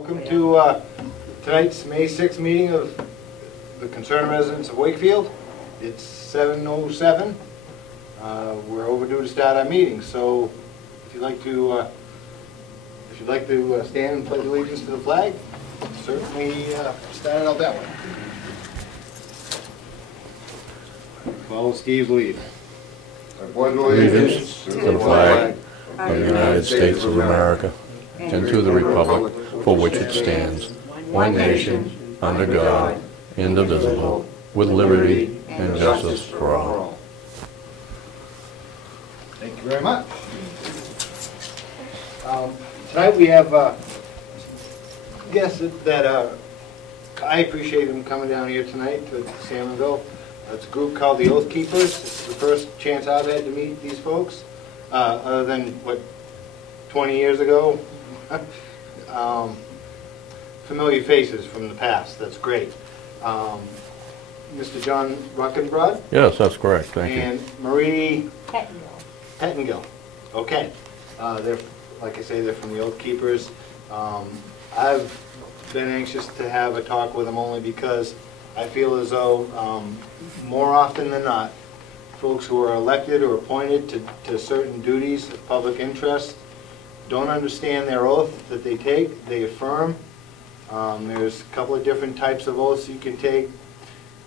Welcome to tonight's May 6th meeting of the Concerned Residents of Wakefield. It's 7:07. We're overdue to start our meeting, so if you'd like to stand and pledge allegiance to the flag, certainly start it out that way. Follow Steve's lead. I pledge allegiance to the flag of the United States of America and to the republic for which it stands, one nation, under God, indivisible, with liberty and justice for all. Thank you very much. Tonight we have guests that I appreciate them coming down here tonight to Salmonville. It's a group called the Oath Keepers. It's the first chance I've had to meet these folks, other than, 20 years ago? Familiar faces from the past. That's great. Mr. John Ruckenbrod? Yes, that's correct. Thank you. And Marie Pettengil. Pettengil. Okay. They're, like I say, they're from the Oath Keepers. I've been anxious to have a talk with them only because I feel as though more often than not, folks who are elected or appointed to certain duties of public interest don't understand their oath that they take, they affirm. There's a couple of different types of oaths you can take.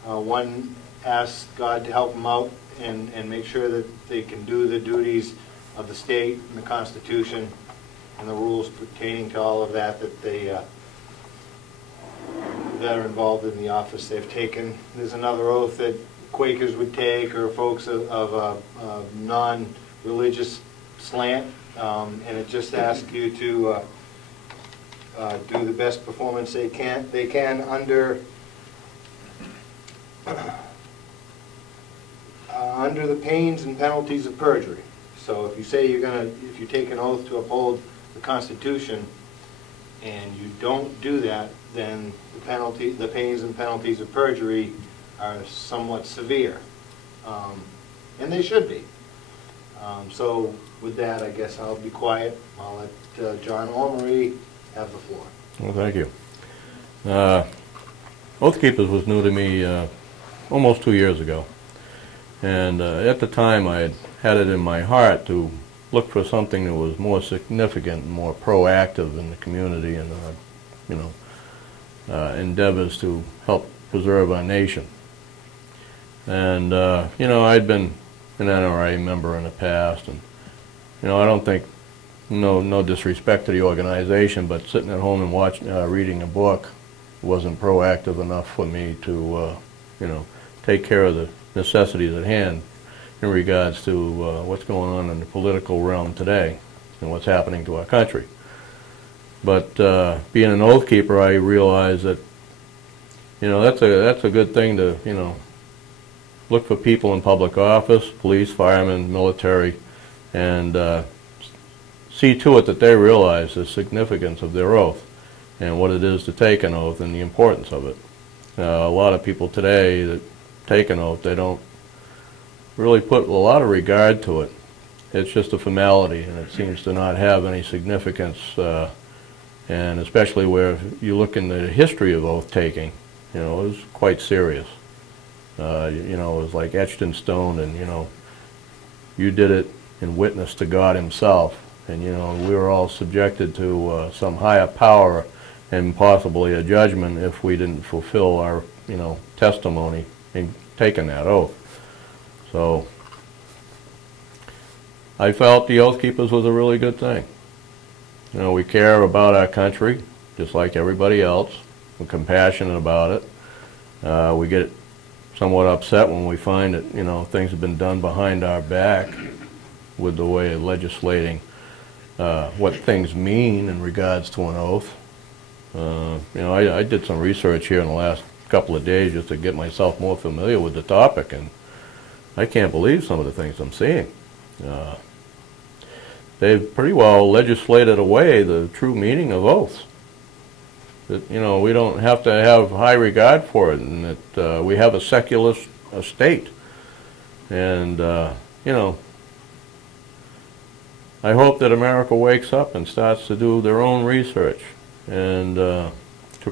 One asks God to help them out and make sure that they can do the duties of the state and the Constitution and the rules pertaining to all of that that are involved in the office they've taken. There's another oath that Quakers would take, or folks of a non-religious slant, and it just asks you to do the best performance they can under the pains and penalties of perjury. So if you say if you take an oath to uphold the Constitution and you don't do that, then the pains and penalties of perjury are somewhat severe, and they should be. So with that, I guess I'll be quiet. I'll let John or Marie have the floor. Well, thank you. Oath Keepers was new to me almost 2 years ago, and at the time I had it in my heart to look for something that was more significant and more proactive in the community and endeavors to help preserve our nation. And I'd been an NRA member in the past, and I don't think, no disrespect to the organization, but sitting at home and reading a book wasn't proactive enough for me to take care of the necessities at hand in regards to what's going on in the political realm today and what's happening to our country. But being an oath keeper, I realized that that's a good thing to look for people in public office, police, firemen, military, and see to it that they realize the significance of their oath and what it is to take an oath and the importance of it. A lot of people today that take an oath, they don't really put a lot of regard to it. It's just a formality, and it seems to not have any significance, and especially where you look in the history of oath taking, it was quite serious. It was like etched in stone, and you did it in witness to God himself, and we were all subjected to some higher power and possibly a judgment if we didn't fulfill our testimony in taking that oath. So I felt the Oath Keepers was a really good thing. We care about our country just like everybody else. We're compassionate about it. We get somewhat upset when we find that things have been done behind our back with the way of legislating what things mean in regards to an oath. I did some research here in the last couple of days just to get myself more familiar with the topic, and I can't believe some of the things I'm seeing. They've pretty well legislated away the true meaning of oaths. That we don't have to have high regard for it, and that we have a secular state. And I hope that America wakes up and starts to do their own research and to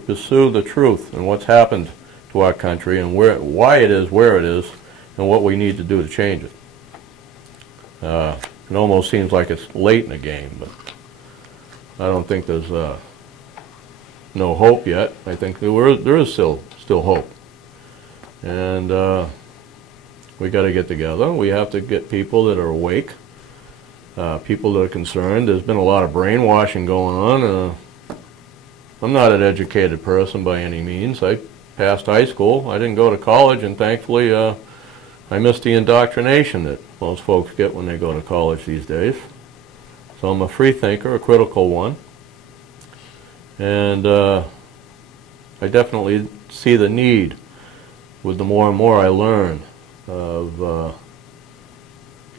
pursue the truth and what's happened to our country and why it is where it is and what we need to do to change it. It almost seems like it's late in the game, but I don't think there's no hope yet. I think there is still hope. And we got to get together. We have to get people that are awake, people that are concerned. There's been a lot of brainwashing going on. I'm not an educated person by any means. I passed high school. I didn't go to college, and thankfully I missed the indoctrination that most folks get when they go to college these days. So I'm a free thinker, a critical one. And I definitely see the need with the more and more I learn of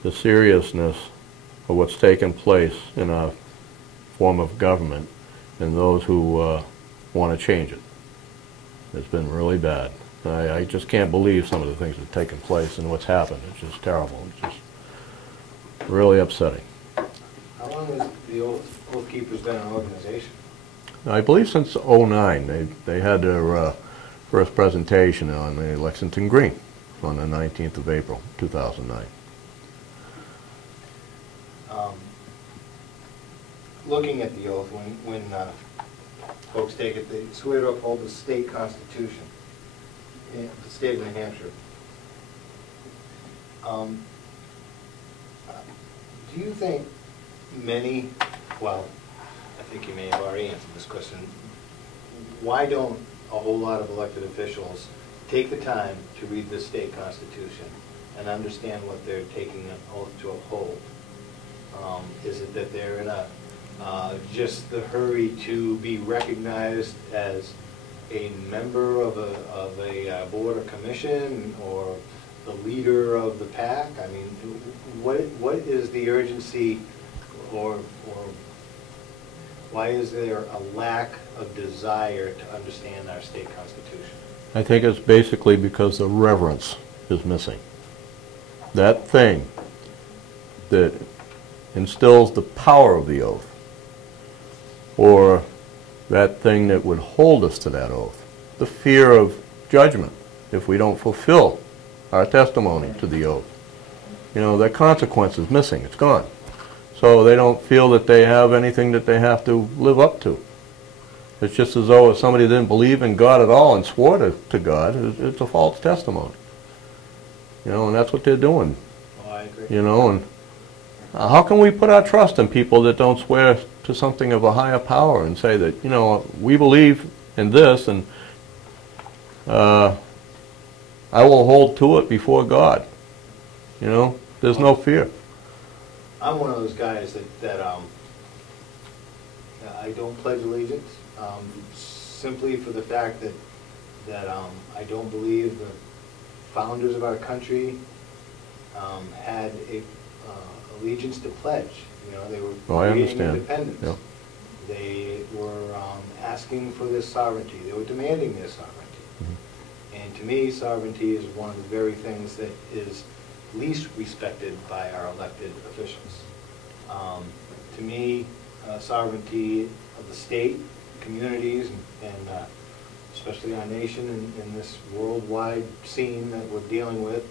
the seriousness of what's taken place in our form of government and those who want to change it. It's been really bad. I just can't believe some of the things that have taken place and what's happened. It's just terrible. It's just really upsetting. How long has the Oath Keepers been an organization? I believe since '09. They had their first presentation on the Lexington Green on the 19th of April, 2009. Looking at the oath, when folks take it, they swear to uphold the state constitution, the state of New Hampshire. Do you think many, well, I think you may have already answered this question, why don't a whole lot of elected officials take the time to read the state constitution and understand what they're taking an oath to uphold? Is it that they're in a just the hurry to be recognized as a member of a board or commission or the leader of the pack? I mean, what is the urgency, or why is there a lack of desire to understand our state constitution? I think it's basically because the reverence is missing. That thing that instills the power of the oath, or that thing that would hold us to that oath, the fear of judgment if we don't fulfill our testimony to the oath. You know, that consequence is missing. It's gone. So they don't feel that they have anything that they have to live up to. It's just as though if somebody didn't believe in God at all and swore to God, it's a false testimony. You know, and that's what they're doing. Oh, I agree. You know, and how can we put our trust in people that don't swear to something of a higher power and say that, you know, we believe in this and I will hold to it before God. You know, there's no fear. I'm one of those guys that I don't pledge allegiance, simply for the fact that I don't believe the founders of our country had a allegiance to pledge. You know, they were creating independence. Yep. They were asking for this sovereignty. They were demanding this sovereignty. Mm-hmm. And to me, sovereignty is one of the very things that is least respected by our elected officials. To me, sovereignty of the state, communities, and especially our nation in this worldwide scene that we're dealing with,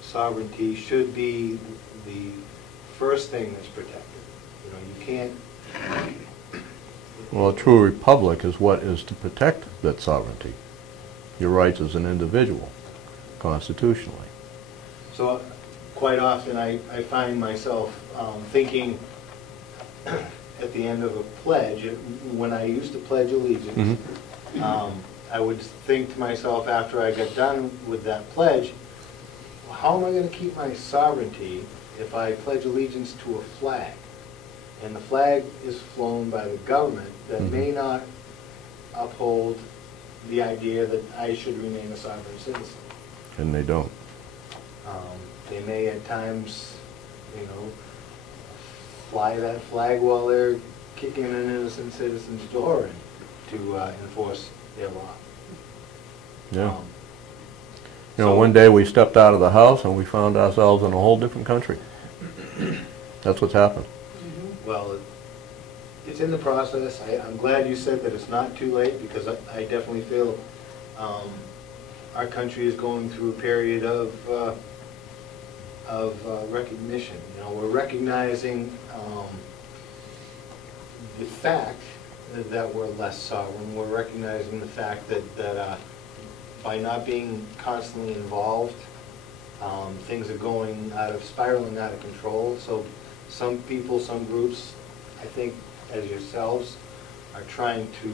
sovereignty should be the first thing that's protected. You know, you can't... Well, a true republic is what is to protect that sovereignty, your rights as an individual, constitutionally. So quite often I find myself thinking at the end of a pledge, when I used to pledge allegiance, mm-hmm. I would think to myself after I got done with that pledge, well, how am I going to keep my sovereignty if I pledge allegiance to a flag? And the flag is flown by the government that mm-hmm. may not uphold the idea that I should remain a sovereign citizen. And they don't. They may at times, you know, fly that flag while they're kicking an innocent citizen's door in to enforce their law. Yeah. You know, one day we stepped out of the house and we found ourselves in a whole different country. That's what's happened. Mm-hmm. Well, it's in the process. I'm glad you said that it's not too late, because I definitely feel our country is going through a period of recognition. You know, we're recognizing the fact that we're less sovereign. We're recognizing the fact that by not being constantly involved, things are spiraling out of control. So some people, some groups, I think, as yourselves, are trying to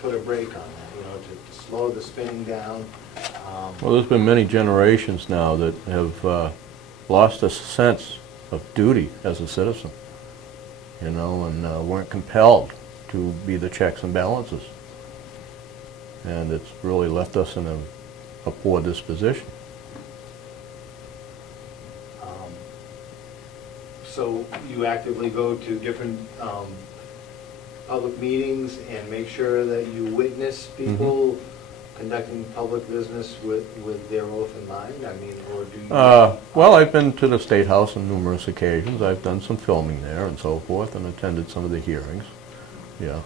put a brake on that, you know, to slow the spinning down. Well, there's been many generations now that have lost a sense of duty as a citizen, you know, and weren't compelled to be the checks and balances. And it's really left us in a poor disposition. So you actively go to different public meetings and make sure that you witness people conducting public business with their oath in mind? I mean, or do you... Well, I've been to the State House on numerous occasions. I've done some filming there and so forth, and attended some of the hearings. Yeah.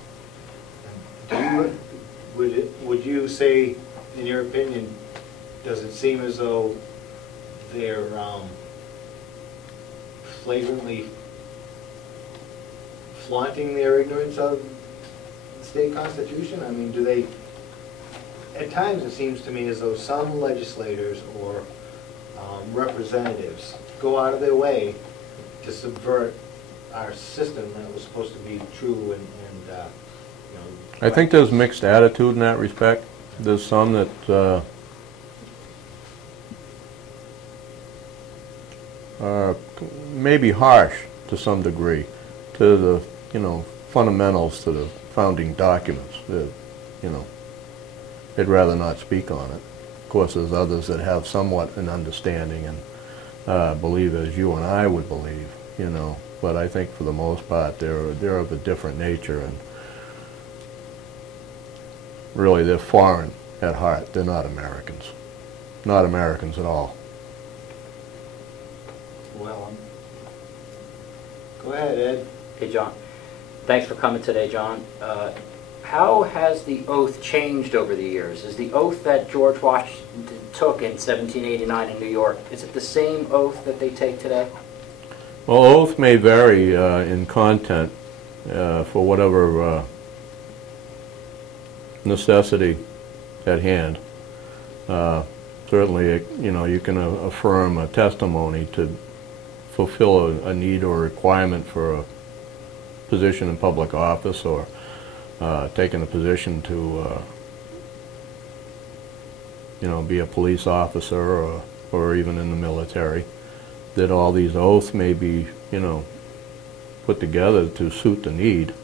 Would you say, in your opinion, does it seem as though they're flagrantly flaunting their ignorance of the state constitution? I mean, do they... At times it seems to me as though some legislators or representatives go out of their way to subvert our system that was supposed to be true and you know... I think there's mixed attitude in that respect. There's some that are maybe harsh to some degree to the, you know, fundamentals to the founding documents. That, you know, they'd rather not speak on it. Of course, there's others that have somewhat an understanding and believe as you and I would believe, you know. But I think for the most part, they're of a different nature, and really they're foreign at heart. They're not Americans. Not Americans at all. Well, go ahead, Ed. Hey, John. Thanks for coming today, John. How has the oath changed over the years? Is the oath that George Washington took in 1789 in New York, is it the same oath that they take today? Well, oath may vary in content for whatever necessity at hand. Certainly, you know, you can affirm a testimony to fulfill a need or requirement for a position in public office, or taking a position to, you know, be a police officer or even in the military. That all these oaths may be, you know, put together to suit the need.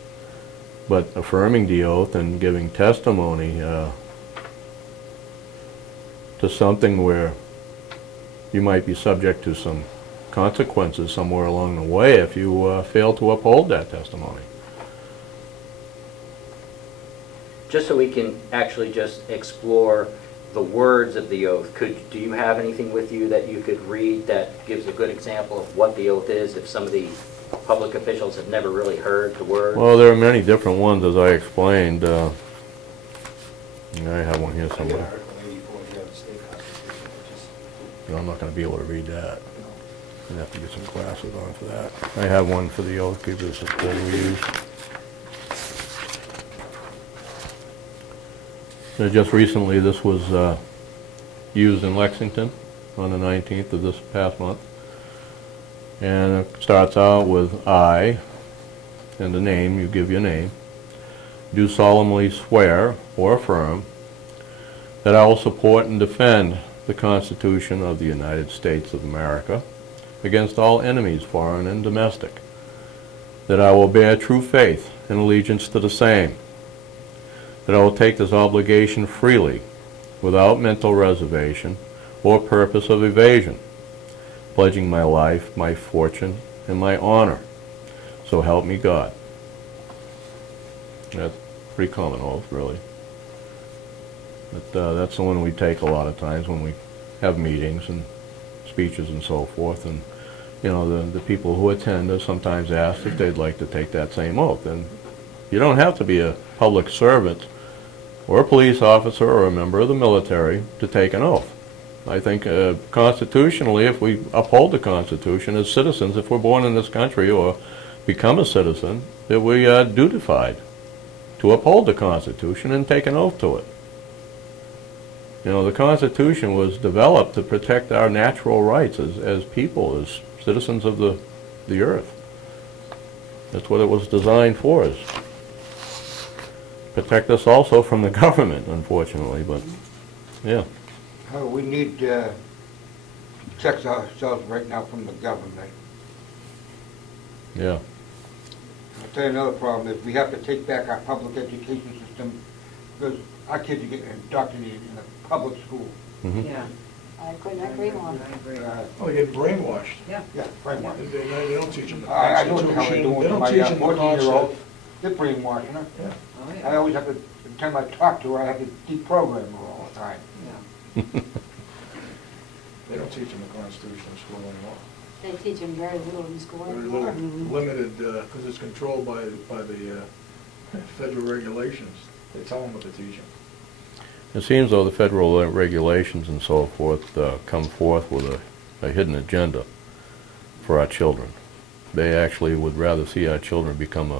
But affirming the oath and giving testimony to something where you might be subject to some consequences somewhere along the way if you fail to uphold that testimony. Just so we can actually just explore the words of the oath, do you have anything with you that you could read that gives a good example of what the oath is, if some of the public officials have never really heard the word? Well, there are many different ones, as I explained. I have one here somewhere. No, I'm not going to be able to read that. I'm going to have to get some glasses on for that. I have one for the oath keepers that we use. Just recently, this was used in Lexington on the 19th of this past month. And it starts out with I, and the name, you give your name. Do solemnly swear or affirm that I will support and defend the Constitution of the United States of America against all enemies, foreign and domestic. That I will bear true faith and allegiance to the same. That I will take this obligation freely, without mental reservation or purpose of evasion, pledging my life, my fortune, and my honor. So help me God. That's a pretty common oath, really. But that's the one we take a lot of times when we have meetings and speeches and so forth. And you know, the people who attend are sometimes asked if they'd like to take that same oath. And You don't have to be a public servant or a police officer or a member of the military to take an oath. I think constitutionally, if we uphold the Constitution as citizens, if we're born in this country or become a citizen, that we are dutified to uphold the Constitution and take an oath to it. You know, the Constitution was developed to protect our natural rights as people, as citizens of the earth. That's what it was designed for, is protect us also from the government, unfortunately, but yeah. We need to protect ourselves right now from the government. Yeah. I'll tell you another problem is we have to take back our public education system because our kids are getting indoctrinated in a public school. Mm-hmm. Yeah. I couldn't agree more. I agree. Oh, they get brainwashed. Yeah. Yeah, brainwashed. They don't teach them the I know what the hell they're Constitution. doing They to don't my teach them the 14-year-old. concept. They're brainwashing her. Yeah. Oh, I yeah. always have to, every time I talk to her, I have to deprogram her all the time. Yeah. They don't teach them the Constitution in school anymore. They teach them very little in school Very anymore. little, limited, because it's controlled by the federal regulations. They tell them what to teach them. It seems though the federal regulations and so forth come forth with a hidden agenda for our children. They actually would rather see our children become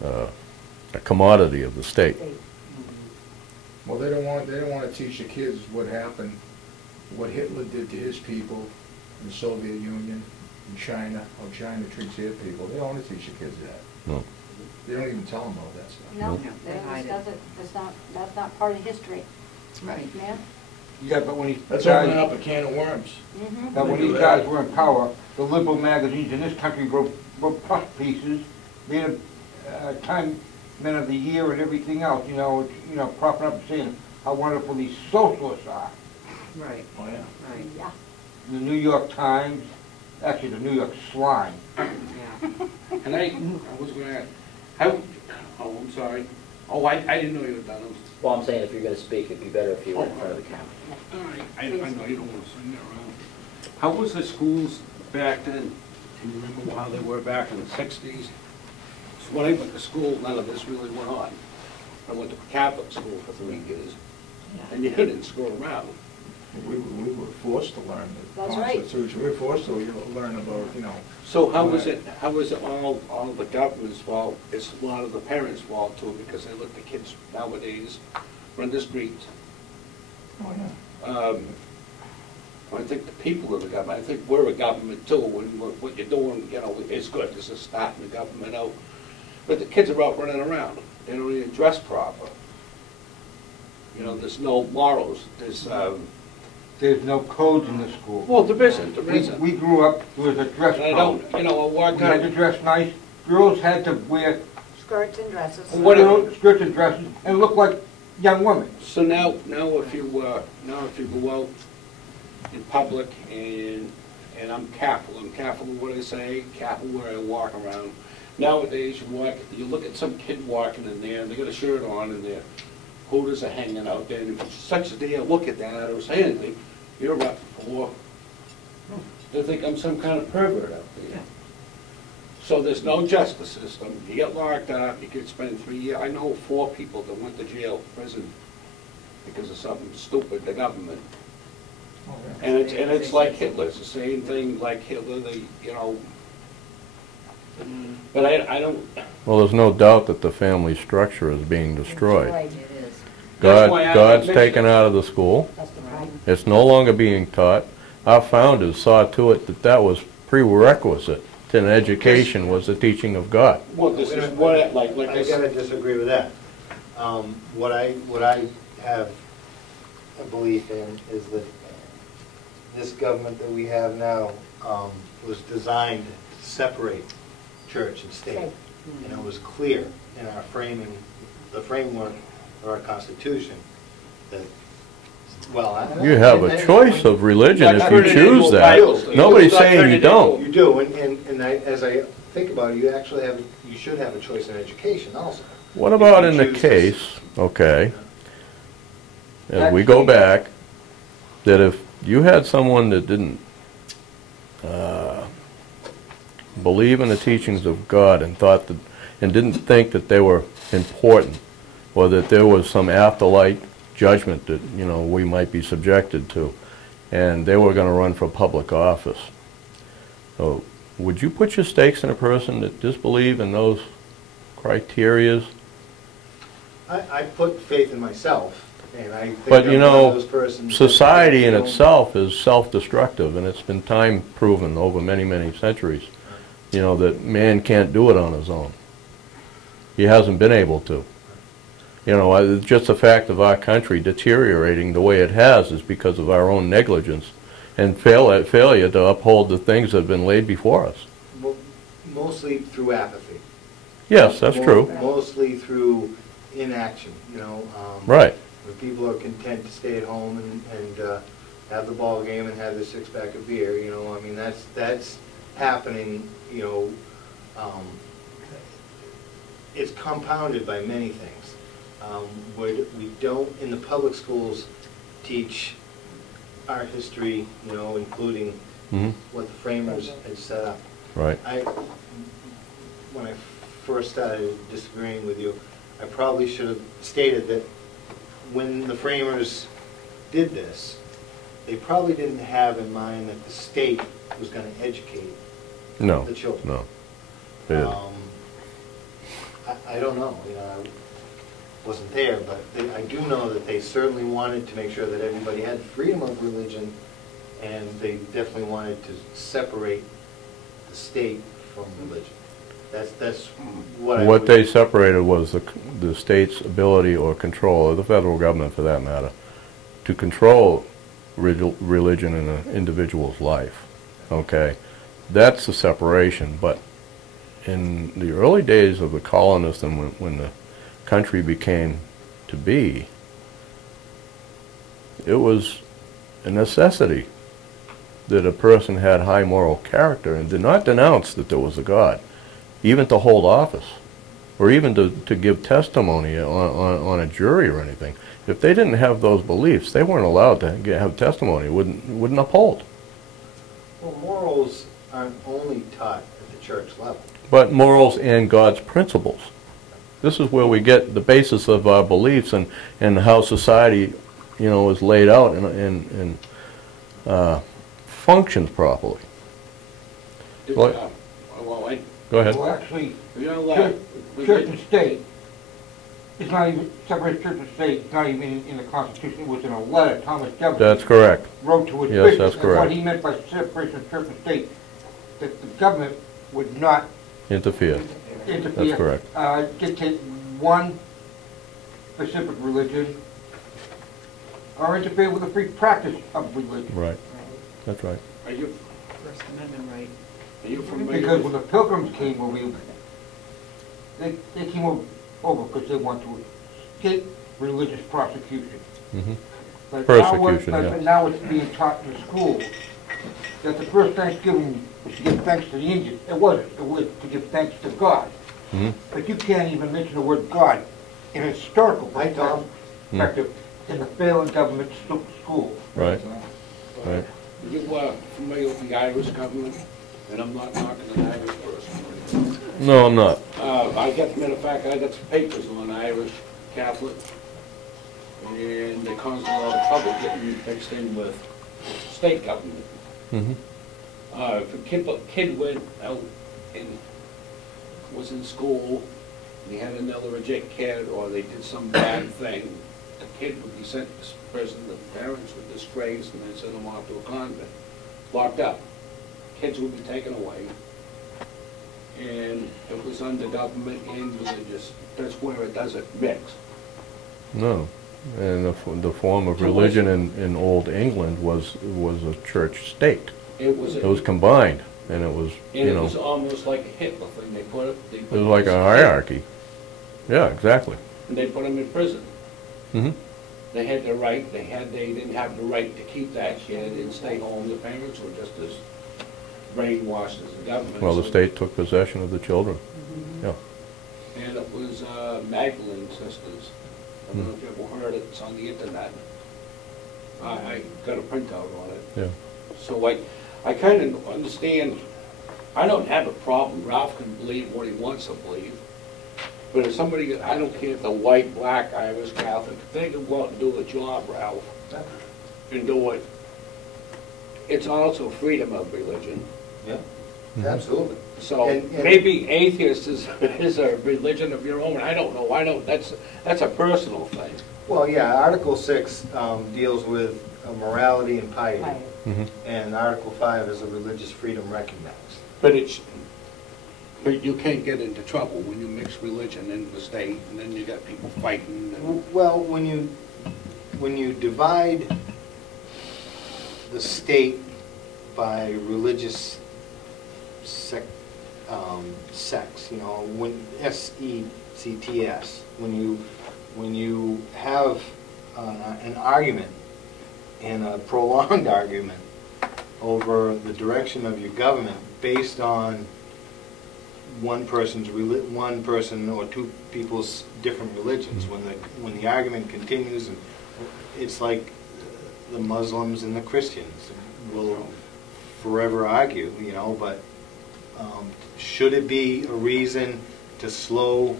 a commodity of the state. Well, they don't want to teach the kids what happened, what Hitler did to his people in the Soviet Union, in China, how China treats their people. They don't want to teach the kids that. No. They don't even tell them about that stuff. No, No, they they hide don't discuss it. That's not part of history, Right. man. Yeah, but when these That's guys, opening up a can of worms. Mm-hmm. but when these guys were in power, the liberal magazines in this country wrote puff pieces, made a Time Men of the Year and everything else, propping up and saying how wonderful these socialists are. Right. Oh, yeah. Right. Yeah. The New York Times, actually the New York Slime. Yeah. And I was going to ask, how, oh, I'm sorry. Oh, I didn't know you were done. Well, I'm saying if you're going to speak, it'd be better if you were in front of the camera. All right, I know you don't want to swing that around. How was the schools back then? Do you remember how they were back in the 60s? So when I went to school, none of this really went on. I went to Catholic school for 3 years, and you didn't screw around. We were forced to learn the That's right. Constitution. We were forced to learn about, So how was it all the government's fault? It's a lot of the parents' fault too, because they let the kids nowadays run the streets. Oh, yeah. I think the people of the government, I think we're a government too, and what you're doing, is good. This is starting the government out. But the kids are out running around. They don't even dress proper. There's no morals. There's no codes in the school. Well, there isn't. We grew up, there was a dress And I code. don't, I walk We had to out. dress nice. Girls had to wear Skirts and dresses. skirts and dresses and look like young women. So now if you go out in public and I'm careful of what I say, careful where I walk around. Nowadays you look at some kid walking in there and they got a shirt on and their hooters are hanging out there, and if it's such a day I look at that or say anything, you're up for, they think I'm some kind of pervert out there. So there's no justice system. You get locked up, you could spend 3 years. I know 4 people that went to jail, prison, because of something stupid, the government. Oh, yeah. And it's like Hitler. It's the same thing like Hitler. But I don't. Well, there's no doubt that the family structure is being destroyed. Right. It is. That's why I God's mentioned taken it. out of the school. That's the problem. It's no longer being taught. Our founders saw to it that that was prerequisite to an education, was the teaching of God. Well, this is what like I I said. gotta disagree with that. What I have a belief in is that this government that we have now was designed to separate church and state. And it was clear in our framing, the framework of our Constitution, that, well, You have a choice of religion if you Like choose that. Bibles. Nobody's Like saying you don't. You do, and as I think about it, you should have a choice in education also. What about If in you the choose case, okay, as we go back, that if you had someone that didn't believe in the teachings of God and thought that and didn't think that they were important, or that there was some afterlife judgment that, you know, we might be subjected to, and they were going to run for public office. So would you put your stakes in a person that disbelieve in those criterias? I put faith in myself, and I think But, you I'm one know, of those persons. society in that, you know, itself is self-destructive, and it's been time proven over many, many centuries, you know, that man can't do it on his own. He hasn't been able to. You know, just the fact of our country deteriorating the way it has is because of our own negligence and failure to uphold the things that have been laid before us. Mostly through apathy. Yes, that's true. Mostly through inaction, you know. Right. When people are content to stay at home and have the ball game and have the six-pack of beer, you know, I mean, that's happening, you know. It's compounded by many things. We don't, in the public schools, teach our history, you know, including what the framers had set up. Right. When I first started disagreeing with you, I probably should have stated that when the framers did this, they probably didn't have in mind that the state was going to educate the children. No, they didn't. I don't know, you know, I wasn't there, but I do know that they certainly wanted to make sure that everybody had freedom of religion, and they definitely wanted to separate the state from religion. That's what What they separated was the state's ability or control, or the federal government for that matter, to control religion in an individual's life. Okay? That's the separation, but in the early days of the colonists and when the country became to be, it was a necessity that a person had high moral character and did not denounce that there was a God, even to hold office, or even to give testimony on a jury or anything. If they didn't have those beliefs, they weren't allowed to have testimony, wouldn't uphold. Well, morals aren't only taught at the church level. But morals and God's principles. This is where we get the basis of our beliefs and how society, you know, is laid out and functions properly. What? Go ahead. Well, actually, You know, church and state, it's not even, separate church and state, it's not even in the Constitution, it was in a letter Thomas Jefferson That's correct. wrote to his Yes, bishops. that's And correct. what he meant by separation of church and state, that the government would not Interfere. interfere. That's correct. Dictate one specific religion, or interfere with the free practice of religion. Right. That's right. Are you, First Amendment right. are you familiar Because when with, the Pilgrims came over, they came over because they wanted to escape religious prosecution. Mm-hmm. But Persecution, now, yeah. but now it's being taught in the school that the first Thanksgiving was to give thanks to the Indians. It wasn't. It was to give thanks to God. Mm-hmm. But you can't even mention the word God in a historical perspective in the failing government school. Right. Right. are you familiar with the Irish government? And I'm not knocking an Irish person. No, I'm not. Matter of fact, I got some papers on Irish Catholic, and they're causing a lot of trouble getting mixed in with state government. Mm-hmm. If a kid went out and was in school, and he had another reject kid, or they did some bad thing, the kid would be sent to prison, the parents would disgrace, and then send them off to a convent, locked up. Kids would be taken away, and it was under government and religious. That's where it doesn't mix. No. And the form of religion in Old England was a church state. It was. It was combined, and it was, And you it know, was almost like a Hitler thing. They put it. it was like a hierarchy. Yeah, exactly. And they put them in prison. Mm-hmm. They had the right. They didn't have the right to keep that kid and stay home. The parents were just as brainwashed as the government. Well, the So- state took possession of the children. Yeah. And it was Magdalene sisters. I don't know if you ever heard it. It's on the internet. I got a printout on it. Yeah. So I kind of understand. I don't have a problem. Ralph can believe what he wants to believe. But if somebody, I don't care if they're white, black, Irish, Catholic, if they can go out and do the job, Ralph, and do it, it's also freedom of religion. Yeah, absolutely. So And- maybe atheist is a religion of your own. I don't know. That's a personal thing. Well, yeah, Article 6 deals with morality and piety, Right. and Article 5 is a religious freedom recognized. But you can't get into trouble when you mix religion in the state, and then you got people fighting. And, Well, when you divide the state by religious sects, you know, when SECTS, when you have an argument and a prolonged argument over the direction of your government based on one person or two people's different religions, when the argument continues, and it's like the Muslims and the Christians will forever argue, you know, but should it be a reason to slow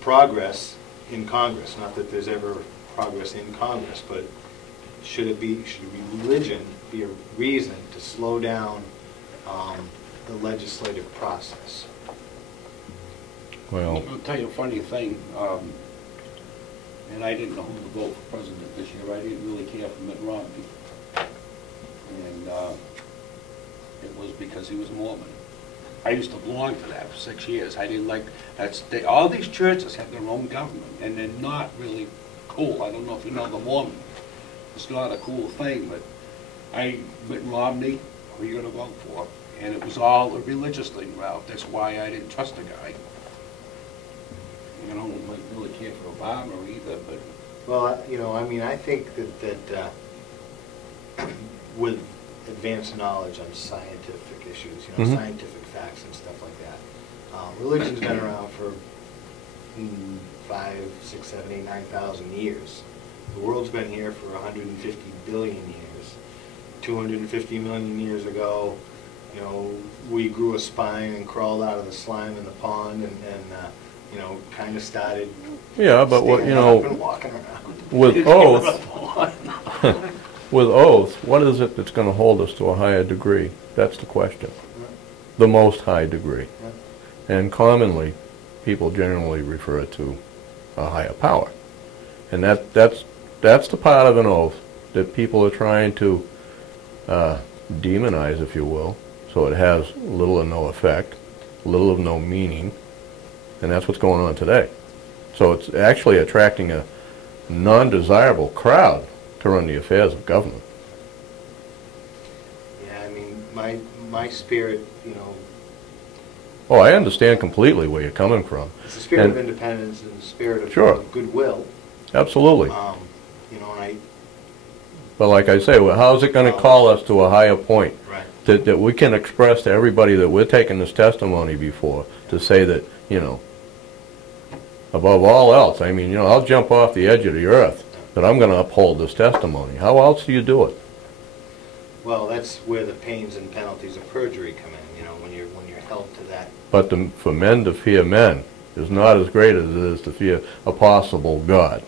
progress in Congress? Not that there's ever progress in Congress, but should religion be a reason to slow down the legislative process? Well, I'll tell you a funny thing, and I didn't know who to vote for president this year. I didn't really care for Mitt Romney. And it was because he was Mormon. I used to belong to that for 6 years. I didn't like, all these churches have their own government, and they're not really cool. I don't know if you know the Mormon. It's not a cool thing, but Mitt Romney, who are you going to vote for? And it was all a religious thing, Ralph. That's why I didn't trust the guy. I don't really care for Obama either, but... Well, you know, I mean, I think that with advanced knowledge on scientific issues, you know, scientific facts and stuff like that, religion's been around for 5, 6, 7, 8, 9,000 years. The world's been here for 150 billion years. 250 million years ago, you know, we grew a spine and crawled out of the slime in the pond and you know, kind of started. yeah, but what, you standing up know, and walking around. with oath, what is it that's going to hold us to a higher degree? That's the question. The most high degree. And commonly, people generally refer to a higher power. And that's the part of an oath that people are trying to demonize, if you will, so it has little or no effect, little of no meaning, and that's what's going on today. So it's actually attracting a non-desirable crowd to run the affairs of government. Yeah, I mean, my spirit, you know, Oh, I understand completely where you're coming from. it's the spirit of And- independence and the spirit of Sure. of goodwill. Absolutely. You know, and But like I say, well, how is it going to call us to a higher point? right. That we can express to everybody that we're taking this testimony before, to say that, you know, above all else, I mean, you know, I'll jump off the edge of the earth, but I'm going to uphold this testimony. How else do you do it? Well, that's where the pains and penalties of perjury come in, you know, when you're held to that. But for men to fear men is not as great as it is to fear a possible God.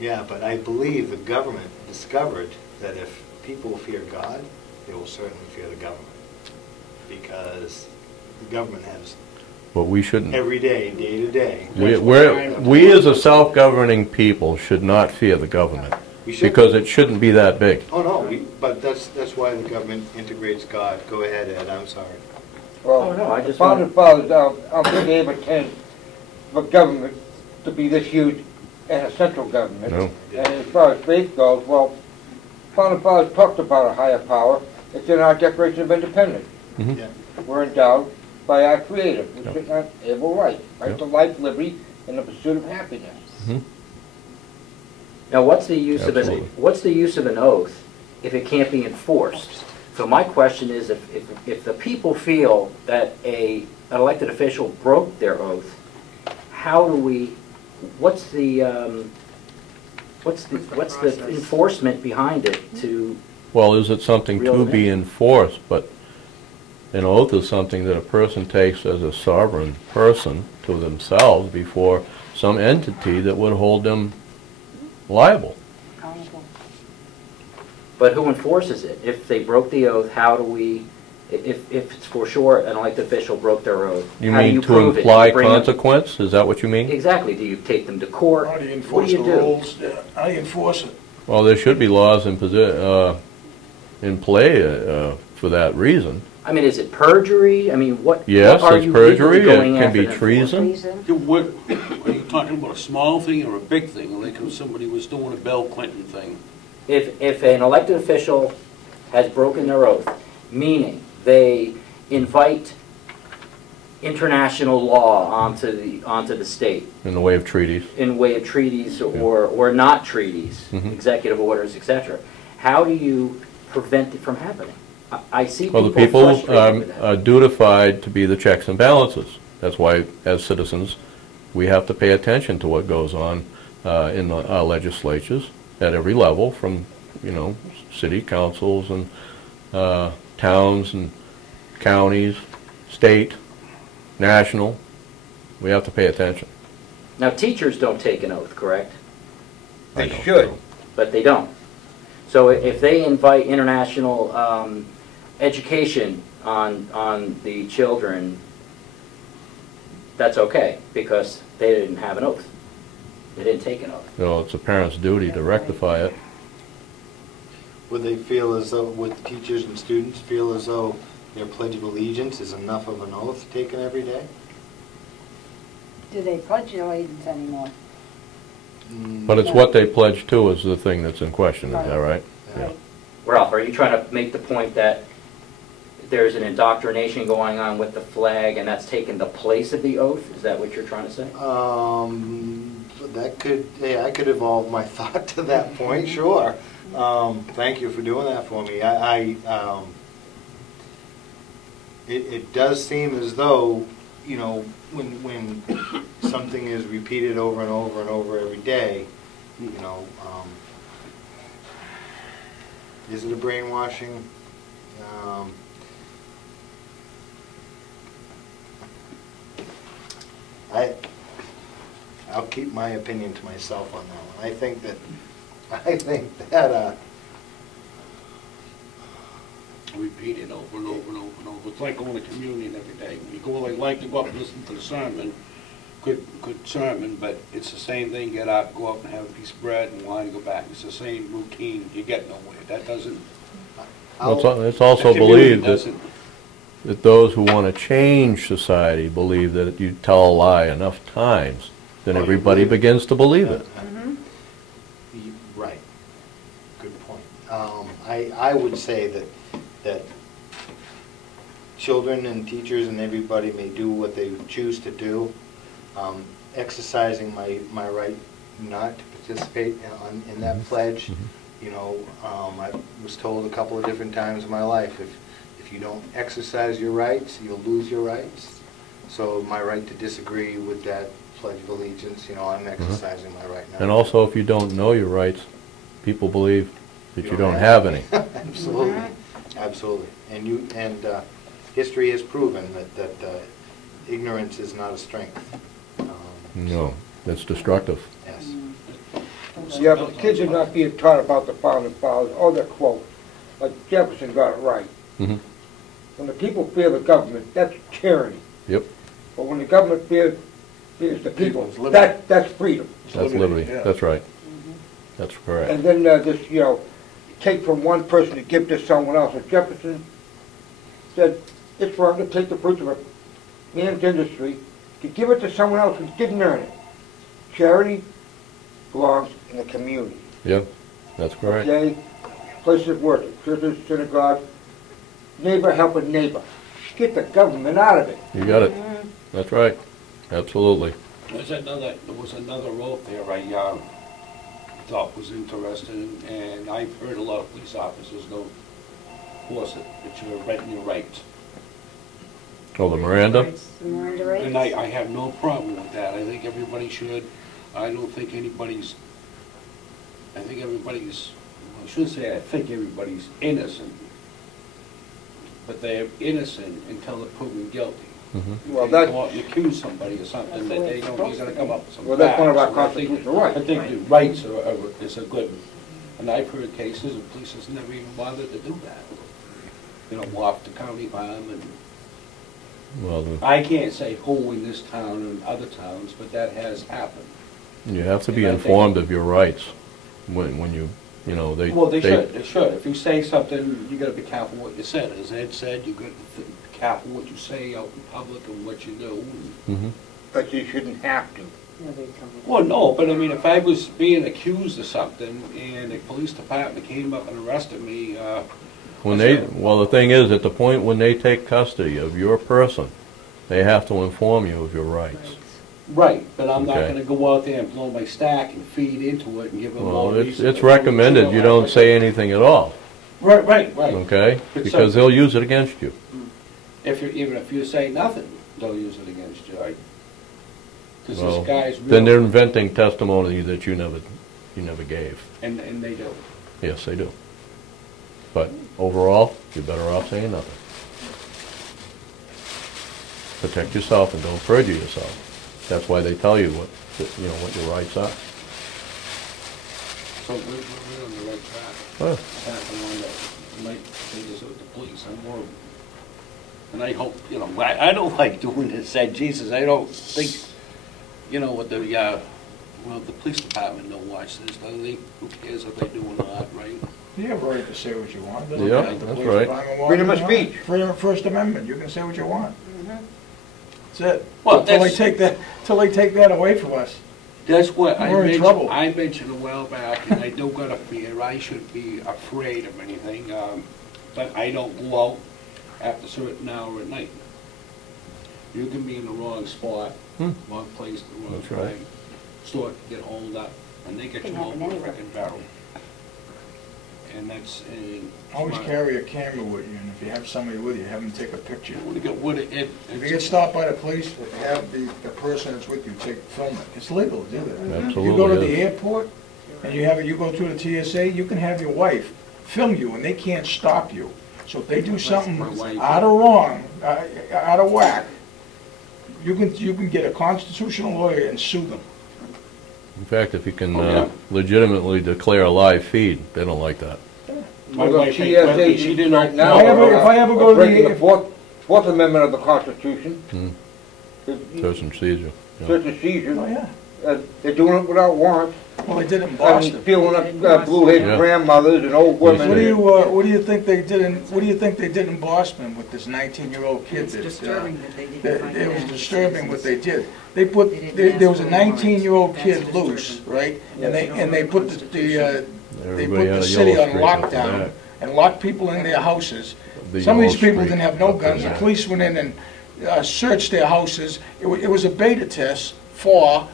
Yeah, but I believe the government discovered that if people fear God, they will certainly fear the government. Because the government has But we shouldn't. every day, day to day. We as a self-governing people should not fear the government, We should. because it shouldn't be that big. Oh, no, but that's why the government integrates God. Go ahead, Ed, I'm sorry. Well, Oh, no, I the just founding fathers, I'm pretty able to for government to be this huge and a central government. No. And as far as faith goes, well, founding fathers talked about a higher power. It's in our Declaration of Independence. Mhm. Yeah. We're endowed by our Creator, which Yep. is an able right, right Yep. to life, liberty, and the pursuit of happiness. Now, what's the use Absolutely. of an oath if it can't be enforced? So my question is, if the people feel that an elected official broke their oath, how do we? What's the enforcement behind it to? Well, is it something Reel to it be in. enforced? But an oath is something that a person takes as a sovereign person to themselves before some entity that would hold them liable. Accountable. But who enforces it? If they broke the oath, how do we, if it's for sure an elected official broke their oath, You how do mean you to prove it? imply You bring them- consequence? Is that what you mean? Exactly. Do you take them to court? How do you What enforce do the you do? rules? How do you enforce it? Well, there should be laws in play for that reason. I mean, is it perjury? I mean, what Yes, what are it's you legally perjury. going It can after be them for? treason. Treason. Are you talking about a small thing or a big thing, like if somebody was doing a Bill Clinton thing? If an elected official has broken their oath, meaning they invite international law onto the state In the way of treaties. in way of treaties or not treaties, Mhm. executive orders, etc., how do you prevent it from happening? I see Well, people the people frustrated with that. are dutified to be the checks and balances. That's why, as citizens, we have to pay attention to what goes on in our legislatures at every level, from, city councils and towns and counties, state, national. We have to pay attention. Now, teachers don't take an oath, correct? I They don't should. know. But they don't. So if they invite international education on the children, that's okay, because they didn't have an oath. They didn't take an oath. It's a parent's duty to rectify it. Would they feel as though, would teachers and students feel as though their Pledge of Allegiance is enough of an oath taken every day? Do they pledge allegiance anymore? But it's what they pledge to is the thing that's in question, is that right? Yeah. Ralph, are you trying to make the point that there's an indoctrination going on with the flag and that's taken the place of the oath? Is that what you're trying to say? That could, I could evolve my thought to that point, sure. Thank you for doing that for me. It does seem as though, when something is repeated over and over and over every day, is it a brainwashing? I'll keep my opinion to myself on that one. I think that Repeat it over and over and over and over. It's like going to communion every day. You go, like to go up and listen to the sermon, good sermon, but it's the same thing. Get up, go up and have a piece of bread and wine and go back. It's the same routine. You get nowhere. That doesn't. It's also the community believed doesn't. that those who want to change society believe that if you tell a lie enough times, then Oh, you everybody believe it. begins to believe it. Right. Good point. I would say that children and teachers and everybody may do what they choose to do. Exercising my right not to participate in that pledge. I was told a couple of different times in my life, if you don't exercise your rights, you'll lose your rights. So my right to disagree with that Pledge of Allegiance, I'm exercising my right now. And also, if you don't know your rights, people believe that you don't have any. Absolutely, absolutely. And history has proven that ignorance is not a strength. No, that's destructive. Yes. Yeah, but kids are not being taught about the founding fathers or their quotes. Like Jefferson got it right. Mhm. When the people fear the government, that's tyranny. Yep, But when the government fears the people, It's liberty. that's freedom. that's liberty. Yeah. That's right. That's correct. And then take from one person to give to someone else. And Jefferson said, it's wrong to take the fruits of a man's industry to give it to someone else who didn't earn it. Charity belongs in the community. Yep, that's correct. Okay? Places of worship, churches, synagogue, neighbor helping neighbor. Get the government out of it. You got it. That's right. Absolutely. There was another oath there I thought was interesting, and I've heard a lot of police officers don't force it, that you're writing your rights. Oh, the Miranda? The Miranda rights? And I have no problem with that. I think everybody should. I don't think anybody's, I shouldn't say I think everybody's innocent, but they're innocent until they're proven guilty. Well, You that's, go out and accuse somebody of something that they don't, you're gonna come up with some well, that's one of our facts. And I think- constitutional rights. I think the rights is a good, and I've heard cases of police has never even bothered to do that. You know, walk the county farm, and Well, I can't say who in this town and other towns, but that has happened. you have to be And I think- informed of your rights when you know, they... Well, they should. If you say something, you gotta be careful what you said. As Ed said, you gotta be careful what you say out in public and what you do. Mhm. but you shouldn't have to. Well, no, but I mean, if I was being accused of something and the police department came up and arrested me, Well, the thing is, at the point when they take custody of your person, they have to inform you of your rights. right, but I'm not Okay. gonna go out there and blow my stack and feed into it and give them all Well, reason. it's recommended you don't say anything at all, Right. okay? But Because so- they'll use it against you. Even if you say nothing, they'll use it against you, right? Because Well, this guy's then they're real, inventing testimony that you never gave. and they do. Yes, they do. But overall, you're better off saying nothing. Protect yourself and don't perjure yourself. That's why they tell you what your rights are. So we're on the right track. Well, Passing on that might say this with the police, I'm more, and I hope, I don't like doing this, said Jesus, I don't think, with the, well, the police department don't watch this, do they? Who cares if they do or not, right? You have a right to say what you want. Doesn't Yeah, matter if the that's police right. department wants Freedom of it or not. speech. Freedom of First Amendment, you can say what you want. That's it. Well, Till they that's- take that away from us. That's what We're in trouble. I mentioned a while back, and I don't got a fear, I shouldn't be afraid of anything, but I don't go out after a certain hour at night. You can be in the wrong spot, wrong place, the wrong That's right. time, store can get holed up, and they get you Can all happen with a anywhere. frickin' barrel. And that's, Always smart. carry a camera with you, and if you have somebody with you, have them take a picture. If If you get stopped by the police, have the person that's with you film it. It's legal to do that. Absolutely You go to is. the airport, and you go through the TSA, you can have your wife film you, and they can't stop you. So if they do something My wife. out of whack, you can get a constitutional lawyer and sue them. in fact, if you can Oh, yeah. legitimately declare a live feed, they don't like that. My Well, the wife ain't TSA friendly, she didn't right know. now, If I ever go to breaking the- the Fourth Amendment of the Constitution. Search and seizure. Yeah. Search and seizure. Oh, yeah. They're doing it without warrants. Well, they did it in And Boston. feeling up blue-headed Yeah. grandmothers and old women. What do you think they did in Boston with this 19-year-old kid? It's that, disturbing that they didn't find It was out. disturbing what they did. They didn't There was a ask for warrants. 19-year-old That's kid disturbing. loose, right? And They don't they know put the they Everybody put had the a city yellow on streak after lockdown that. and locked people in their houses. The Some of these yellow people streak didn't have no after guns. The that. police went in and searched their houses. It was a beta test for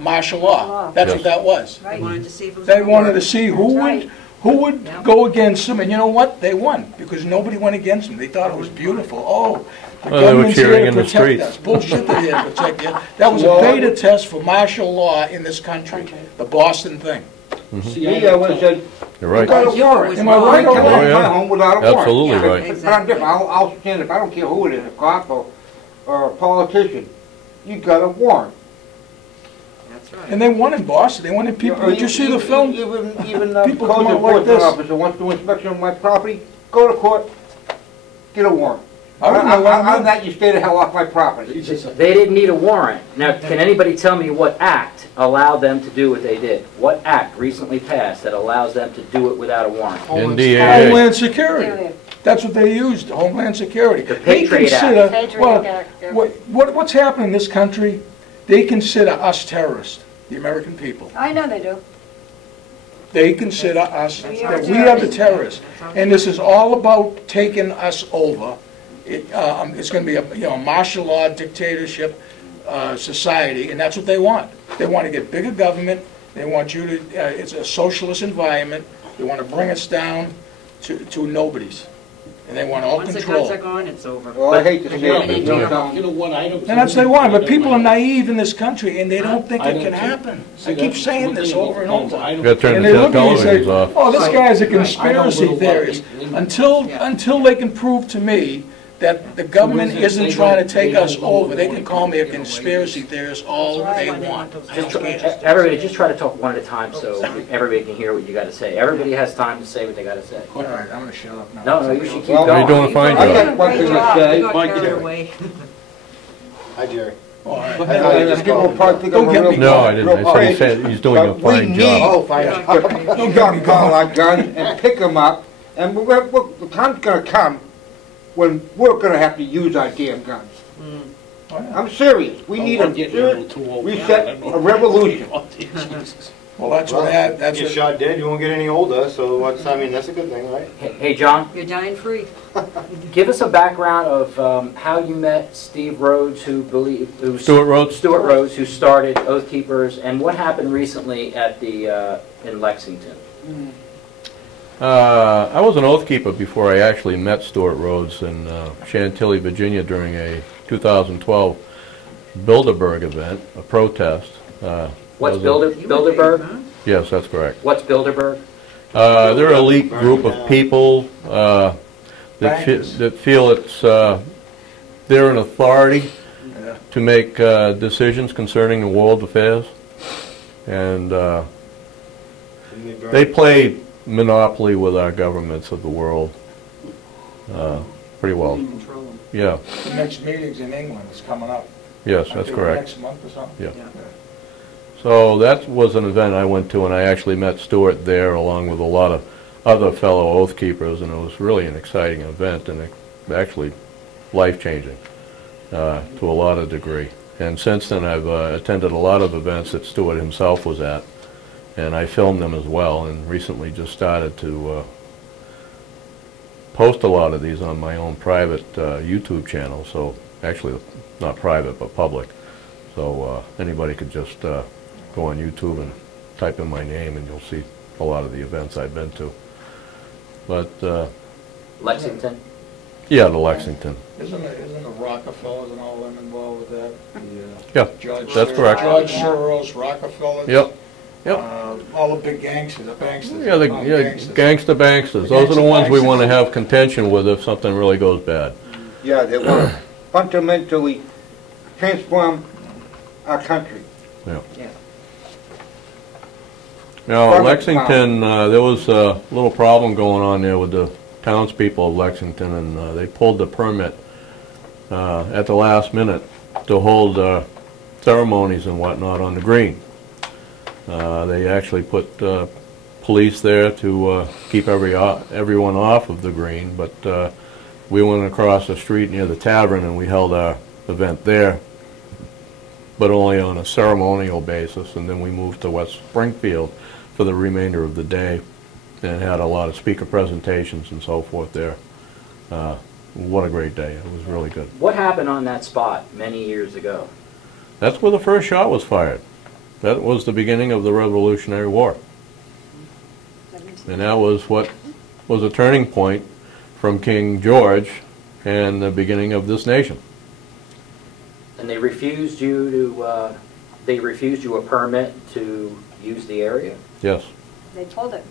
martial law. That's Yes. what that was. They wanted to see if it was. They gonna wanted to work. see That's who right. would Yeah. go against them, and you know what? They won, because nobody went against them. They thought it was beautiful. Oh, the Well, they were government's here cheering to in the protect streets. us. Bullshit, they're here to protect you. That was a Well, beta test for martial law in this country, the Boston thing. See, Me, I would have said, You're you right. got a was warrant. Am I right You or can't wrong? enter Oh, my yeah. home without a warrant. Absolutely Yeah, right. But I'm exactly. different. I'll stand if I don't care who it is, a cop or a politician. You got a warrant. That's right. And they won in Boston. They won in people. Did you see the film? Even People code come out like enforcement this. officer wants to do inspection of my property, go to court, get a warrant. I wouldn't know what I On meant. that, you stay the hell off my property. They didn't need a warrant. Now, can anybody tell me what act allowed them to do what they did? What act recently passed that allows them to do it without a warrant? NDAA. Homeland Security. That's what they used, Homeland Security. The They Patriot Act. consider- Patriot well, Act, yeah. what's happening in this country, they consider us terrorists, the American people. I know they do. They consider us, We are that we are the terrorists. terrorists. And this is all about taking us over. It's going to be a martial law dictatorship society, and that's what they want. They want to get bigger government. They want you to, it's a socialist environment. They want to bring us down to nobodies. And they want all Once the control. guns are gone, it's over. Well, I hate to say You know, it, they but do. you know, You know what, I don't. And that's what they want, but I people are don't like- naive in this country, and they don't think I it don't can think- happen. See, I keep that's saying one this thing over and about over. guns, I don't- Gotta turn And the they look at you and televisions say, off. oh, this guy's a I know conspiracy little theorist. about it. Until Yeah. they can prove to me that the government isn't trying to take us over. They can call me a conspiracy theorist all they want. I don't care. Everybody, just try to talk one at a time so everybody can hear what you got to say. Everybody has time to say what they got to say. All right, I'm gonna shut up now. No, you should keep Well, going. You're doing a fine I job. got one thing to You say. got carried away. Hi, Jerry. All right. And people probably think I'm a Don't get real. me- No, I didn't. I said he crazy. said he's doing a But fine we job. Oh, fine. need to call our guns and pick them up, and the time's gonna come when we're gonna have to use our damn guns. I'm serious. We need a serious reset, a revolution. Well, that's what that's Get what, shot dead, you won't get any older, so what's, I mean, that's a good thing, right? Hey, John, You're dying free. give us a background of how you met Steve Rhodes, Stuart Rhodes? Stuart Rhodes, who started Oath Keepers, and what happened recently at the in Lexington. I was an oath keeper before I actually met Stuart Rhodes in Chantilly, Virginia during a 2012 Bilderberg event, a protest. What's was a- Bilderberg? Yes, that's correct. What's Bilderberg? They're an elite group of people that Bankers. feel it's they're an authority yeah. to make decisions concerning the world affairs, and they play monopoly with our governments of the world pretty well. Control them. Yeah, The next meeting's in England, it's coming up. yes, I that's think correct. Next month or something? Yeah. So that was an event I went to, and I actually met Stuart there along with a lot of other fellow oath keepers, and it was really an exciting event and actually life-changing to a lot of degree. And since then I've attended a lot of events that Stuart himself was at, and I filmed them as well, and recently just started to post a lot of these on my own private YouTube channel, so actually not private but public. So anybody could just go on YouTube and type in my name and you'll see a lot of the events I've been to. But Lexington? yeah, to Lexington. Isn't the Rockefellers and all them involved with that? Yeah, Judge that's correct. George Soros, Rockefellers. Yep. Yep. All the big gangsters, the banksters. Yeah, the gangster banksters. Those are the ones we want to have contention with if something really goes bad. Yeah, they want to fundamentally transform our country. Yeah. Yeah. Now, Lexington, there was a little problem going on there with the townspeople of Lexington, and they pulled the permit at the last minute to hold ceremonies and whatnot on the green. They actually put police there to keep everyone off of the green, but we went across the street near the tavern and we held our event there, but only on a ceremonial basis, and then we moved to West Springfield for the remainder of the day and had a lot of speaker presentations and so forth there. What a great day. It was really good. What happened on that spot many years ago? That's where the first shot was fired. That was the beginning of the Revolutionary War. And that was what was a turning point from King George and the beginning of this nation. And they refused you to, they refused you a permit to use the area? Yes. They pulled it.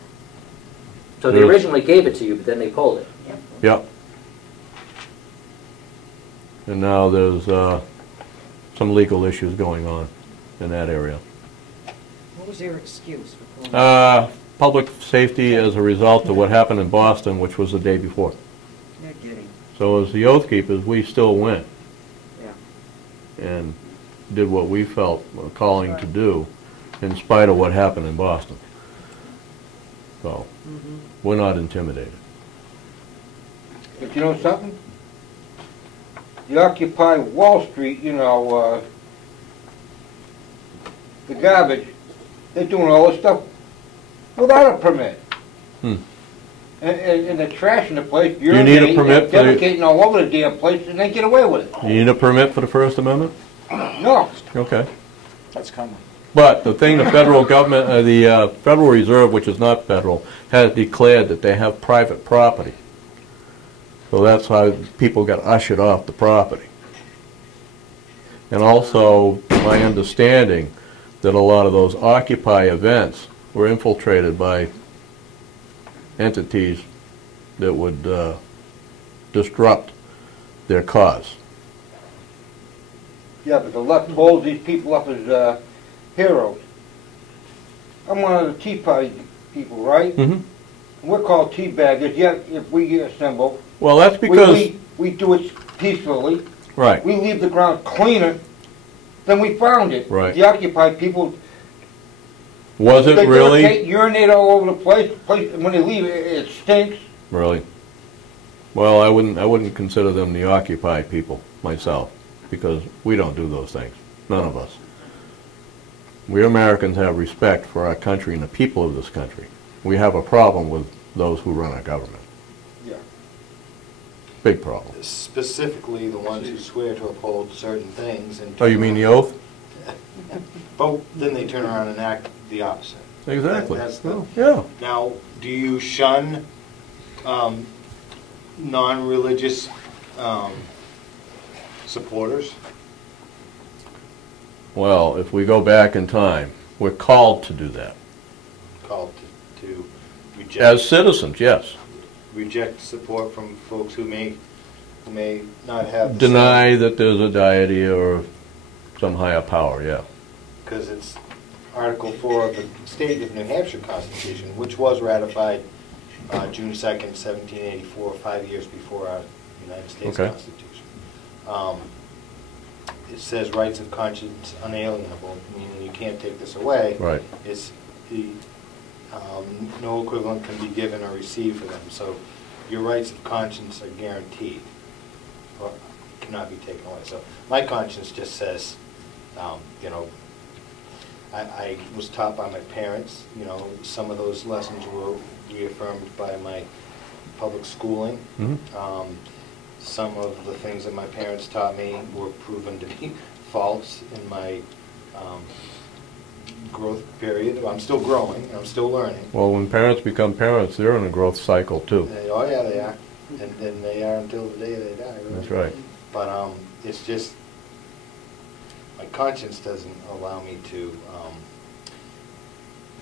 So they originally gave it to you, but then they pulled it? Yep. And now there's some legal issues going on in that area. What was their excuse for pulling? Public safety as a result of what happened in Boston, which was the day before. You're kidding. So as the Oath Keepers, we still went Yeah. and did what we felt a calling to do in spite of what happened in Boston. So we're not intimidated. But you know something? You occupy Wall Street, you know, the garbage, they're doing all this stuff without a permit. Hmm. And they're trashing the place, you need a urinating, permit for the- defecating all over the damn place, and they get away with it. You need a permit for the First Amendment? No. Okay. That's coming. But the thing, the federal government, the Federal Reserve, which is not federal, has declared that they have private property. So that's how people got ushered off the property. And also, my understanding that a lot of those Occupy events were infiltrated by entities that would disrupt their cause. Yeah, but the left holds these people up as heroes. I'm one of the Tea Party people, right? Mm-hmm. We're called tea baggers, yet if we assemble, Well, that's because, we do it peacefully. right, We leave the ground cleaner than we found it. Right. The occupied people, was it they really? urinate all over the place, and when they leave, it stinks. Really? Well, I wouldn't consider them the occupied people myself, because we don't do those things. None of us. We Americans have respect for our country and the people of this country. We have a problem with those who run our government. Yeah. Big problem. Specifically, the ones who swear to uphold certain things and... Oh, you mean the oath? But then they turn around and act the opposite. Exactly. That's the... Oh, yeah. Now, do you shun non-religious supporters? Well, if we go back in time, we're called to do that. Called to reject... As citizens, yes. Reject support from folks who may not have... Deny that there's a deity or some higher power, yeah. Because it's Article 4 of the State of New Hampshire Constitution, which was ratified June 2nd, 1784, 5 years before our United States Okay. Constitution. It says rights of conscience unalienable, meaning you can't take this away. Right. It's the no equivalent can be given or received for them. So your rights of conscience are guaranteed, or cannot be taken away. So my conscience just says, you know, I was taught by my parents. You know, some of those lessons were reaffirmed by my public schooling. Mm-hmm. Some of the things that my parents taught me were proven to be false in my growth period. I'm still growing, I'm still learning. Well, when parents become parents, they're in a growth cycle too. Oh yeah, they are. And then they are until the day they die. Really. That's right. But it's just, my conscience doesn't allow me to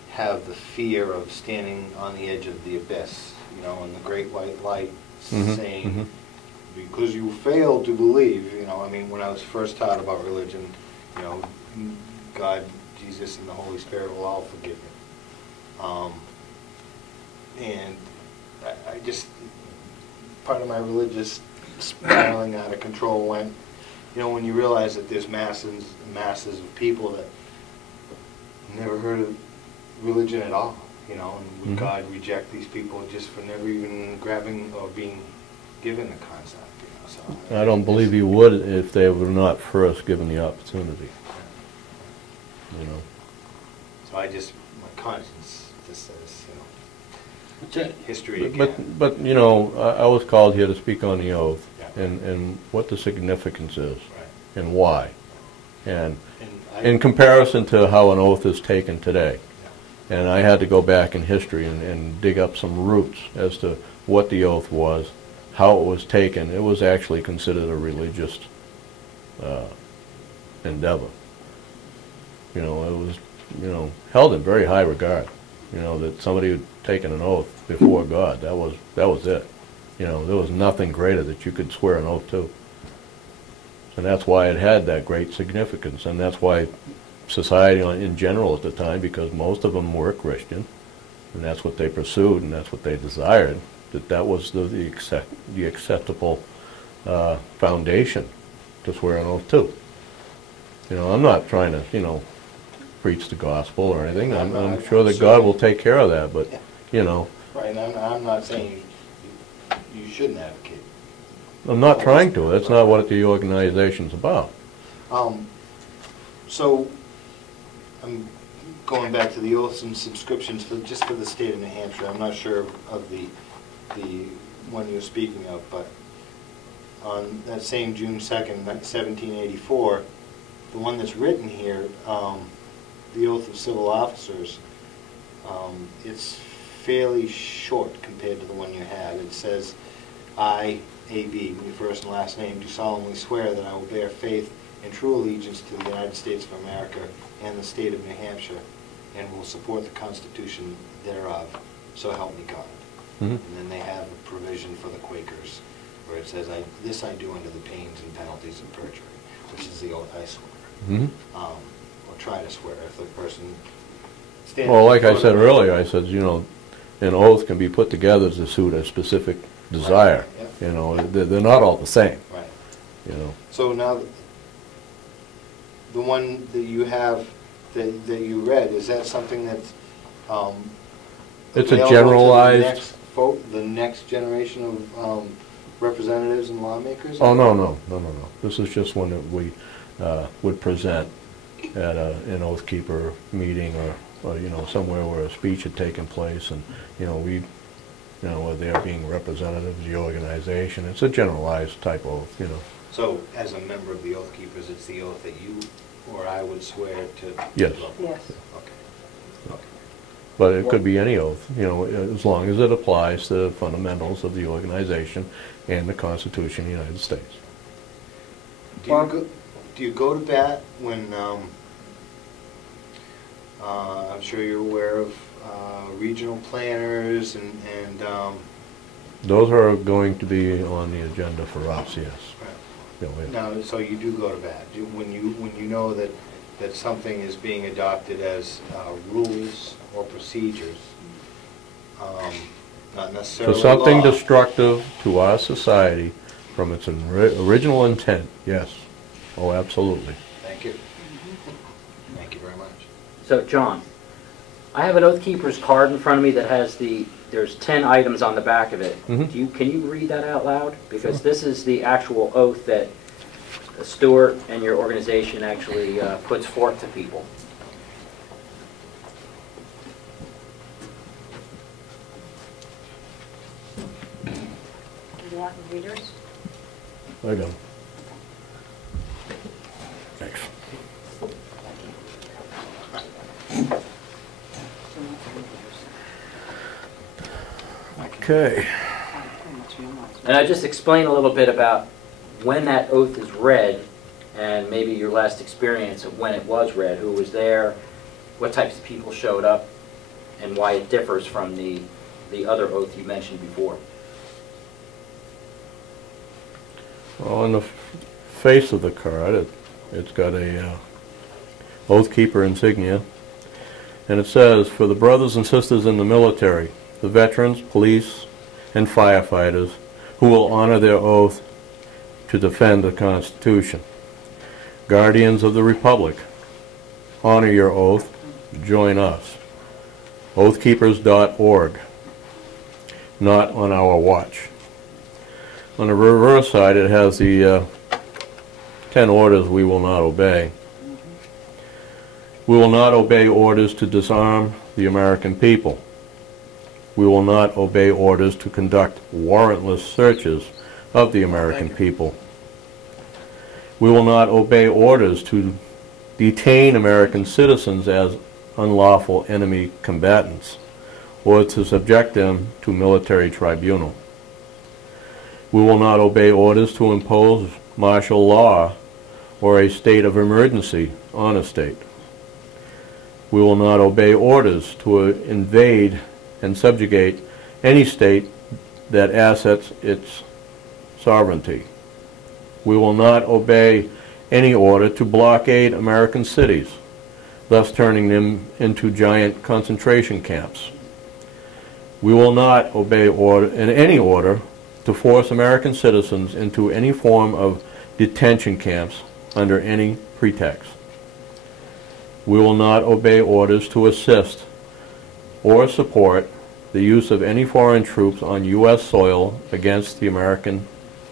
have the fear of standing on the edge of the abyss, you know, in the great white light, Mhm, saying, mhm. because you fail to believe, you know, I mean, when I was first taught about religion, you know, God, Jesus, and the Holy Spirit will all forgive you. And I just, part of my religious spiraling out of control went, you know, when you realize that there's masses and masses of people that never heard of religion at all, you know, and would Mhm. God reject these people just for never even grabbing or being given the concept, you know, so. I don't believe he would if they were not first given the opportunity. You know. So I just, my conscience just says, you know, That's it. history again. But you know, I was called here to speak on the oath Yeah. and what the significance is Right. and why. And And in comparison to how an oath is taken today. And I had to go back in history and dig up some roots as to what the oath was, how it was taken. It was actually considered a religious endeavor. You know, it was, you know, held in very high regard. You know, that somebody had taken an oath before God. That was it. You know, there was nothing greater that you could swear an oath to. And that's why it had that great significance, and that's why society in general at the time, because most of them were Christian, and that's what they pursued, and that's what they desired, that was the acceptable foundation to swear an oath to. You know, I'm not trying to, you know, preach the gospel or anything. I'm sure that God will take care of that, but, you know. Right, and I'm not saying you shouldn't advocate. I'm not trying to. That's not what the organization's about. So, I'm going back to the oaths and subscriptions just for the state of New Hampshire. I'm not sure of the one you're speaking of, but on that same June 2nd, 1784, the one that's written here, the oath of civil officers, it's fairly short compared to the one you had. It says, I, A.B., your first and last name, do solemnly swear that I will bear faith and true allegiance to the United States of America and the state of New Hampshire, and will support the Constitution thereof, so help me God. Mm-hmm. And then they have a provision for the Quakers, where it says, this I do under the pains and penalties of perjury, which is the oath I swear. Mhm. Or try to swear if the person stands. Well, like I in front said of- earlier, I said, you know, an oath can be put together to suit a specific desire. Yep. You know, they're not all the same, Right. you know. So now, the one that you have, that you read, is that something that's, It's a available to generalized- the next generation of representatives and lawmakers? Oh, no. This is just one that we would present at an Oath Keeper meeting or, you know, somewhere where a speech had taken place, and, you know, where they're being representatives of the organization. It's a generalized type oath, you know. So, as a member of the Oath Keepers, it's the oath that you or I would swear to? Yes. Yes. Okay. But it could be any oath, you know, as long as it applies to the fundamentals of the organization and the Constitution of the United States. Do you go to bat when, I'm sure you're aware of regional planners and Those are going to be on the agenda for us, yes. Yeah, yeah. now, so you do go to bat. When you know that something is being adopted as rules or procedures, not necessarily For something law. destructive to our society from its original intent, yes. Oh, absolutely. Thank you. Thank you very much. So, John, I have an Oath Keeper's card in front of me that has there's 10 items on the back of it. Mhm. Can you read that out loud? Because this is the actual oath that Stuart and your organization actually puts forth to people. Do you want readers? I don't. Thanks. Okay. And I just explain a little bit about when that oath is read, and maybe your last experience of when it was read, who was there, what types of people showed up, and why it differs from the other oath you mentioned before. Well, on the face of the card, it's got a Oath Keeper insignia, and it says, "For the brothers and sisters in the military, the veterans, police, and firefighters who will honor their oath to defend the Constitution. Guardians of the Republic, honor your oath, join us. Oathkeepers.org, not on our watch." On the reverse side, it has the 10 orders we will not obey. We will not obey orders to disarm the American people. We will not obey orders to conduct warrantless searches of the American people. We will not obey orders to detain American citizens as unlawful enemy combatants or to subject them to military tribunal. We will not obey orders to impose martial law or a state of emergency on a state. We will not obey orders to invade and subjugate any state that assets its sovereignty. We will not obey any order to blockade American cities, thus turning them into giant concentration camps. We will not obey any order to force American citizens into any form of detention camps under any pretext. We will not obey orders to assist or support the use of any foreign troops on U.S. soil against the American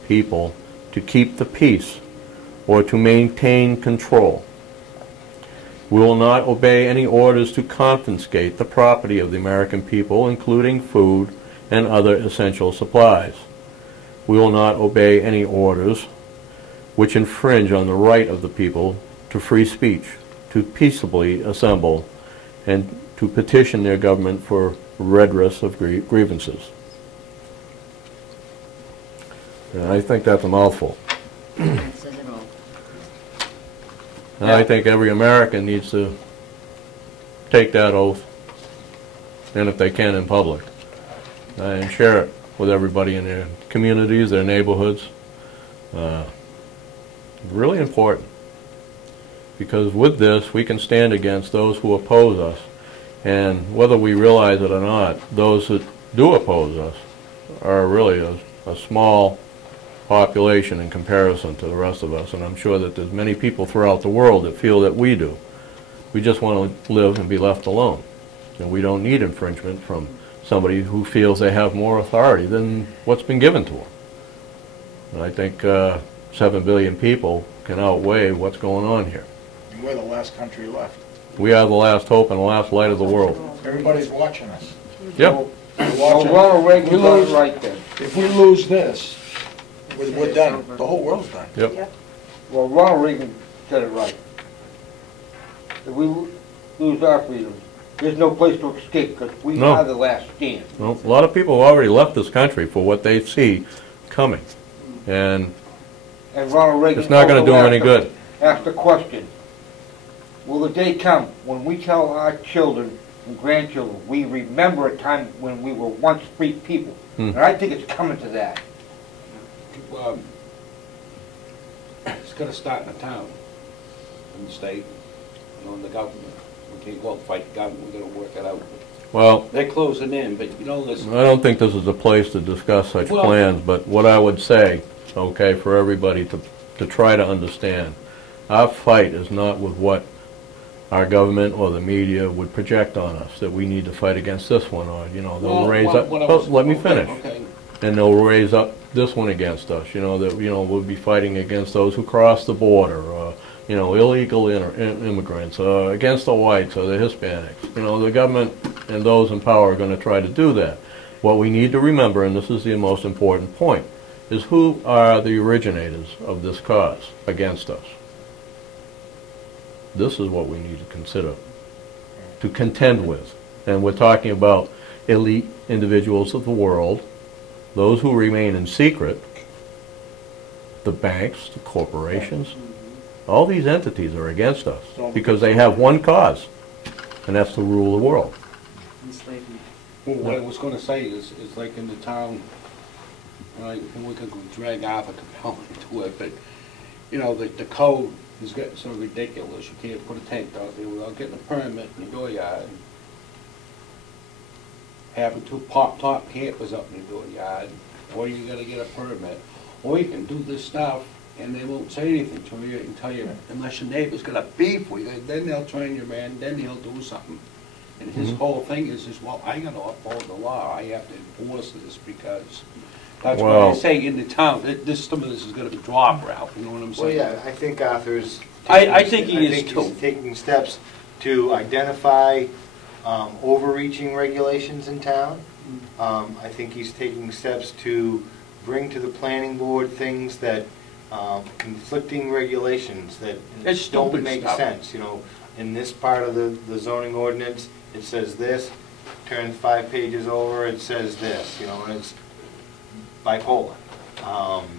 people to keep the peace or to maintain control. We will not obey any orders to confiscate the property of the American people, including food and other essential supplies. We will not obey any orders which infringe on the right of the people to free speech, to peaceably assemble, and to petition their government for redress of grievances. And I think that's a mouthful. That says it all. And I think every American needs to take that oath, and if they can in public, and share it with everybody in their communities, their neighborhoods. Really important, because with this we can stand against those who oppose us, and whether we realize it or not, those that do oppose us are really a small population in comparison to the rest of us, and I'm sure that there's many people throughout the world that feel that we do. We just want to live and be left alone, and we don't need infringement from somebody who feels they have more authority than what's been given to them. And I think 7 billion people can outweigh what's going on here. And we're the last country left. We are the last hope and the last light of the world. Everybody's watching us. Yep. They're Well, watching. Ronald Reagan We got it lose- right then. If we lose this, we're done. The whole world's done. Yep. Well, Ronald Reagan said it right. If we lose our freedom, there's no place to escape, because we No. are the last stand. Well, a lot of people have already left this country for what they see coming, and And Ronald Reagan it's not going to do also them any good. asked the question, will the day come when we tell our children and grandchildren, we remember a time when we were once free people? And I think it's coming to that. It's got to start in the town, in the state, in the government. We can't go out and fight the government, we're going to work it out. Well, They're closing in, but listen. I don't think this is a place to discuss such Well- plans, but what I would say, okay, for everybody to try to understand, our fight is not with what our government or the media would project on us, that we need to fight against this one, or, they'll raise up, let me finish. Okay. And they'll raise up this one against us, that, we'll be fighting against those who cross the border, illegal immigrants, against the whites or the Hispanics. The government and those in power are going to try to do that. What we need to remember, and this is the most important point, is who are the originators of this cause against us. This is what we need to consider, to contend with. And we're talking about elite individuals of the world, those who remain in secret, the banks, the corporations. All these entities are against us because they have one cause, and that's to rule the world. Enslavement. Well, what I was going to say is like in the town, right, and we could drag Arthur Capel into it, but, the code is getting so ridiculous. You can't put a tent out there without getting a permit in your dooryard. Having 2 pop-top campers up in your dooryard, or you got to get a permit. Or you can do this stuff and they won't say anything to you and tell you, unless your neighbor's got a beef with you, then they'll turn you in, then he'll do something. And his whole thing is, well, I got to uphold the law. I have to enforce this because that's why I say in the town, some of this is going to be dropped, Ralph. You know what I'm saying? Well, yeah, I think Arthur's. I think he is too. He's taking steps to identify overreaching regulations in town. I think he's taking steps to bring to the planning board things that conflicting regulations that It's don't stupid make stuff. sense. In this part of the zoning ordinance, it says this. Turn 5 pages over, it says this. And it's bipolar.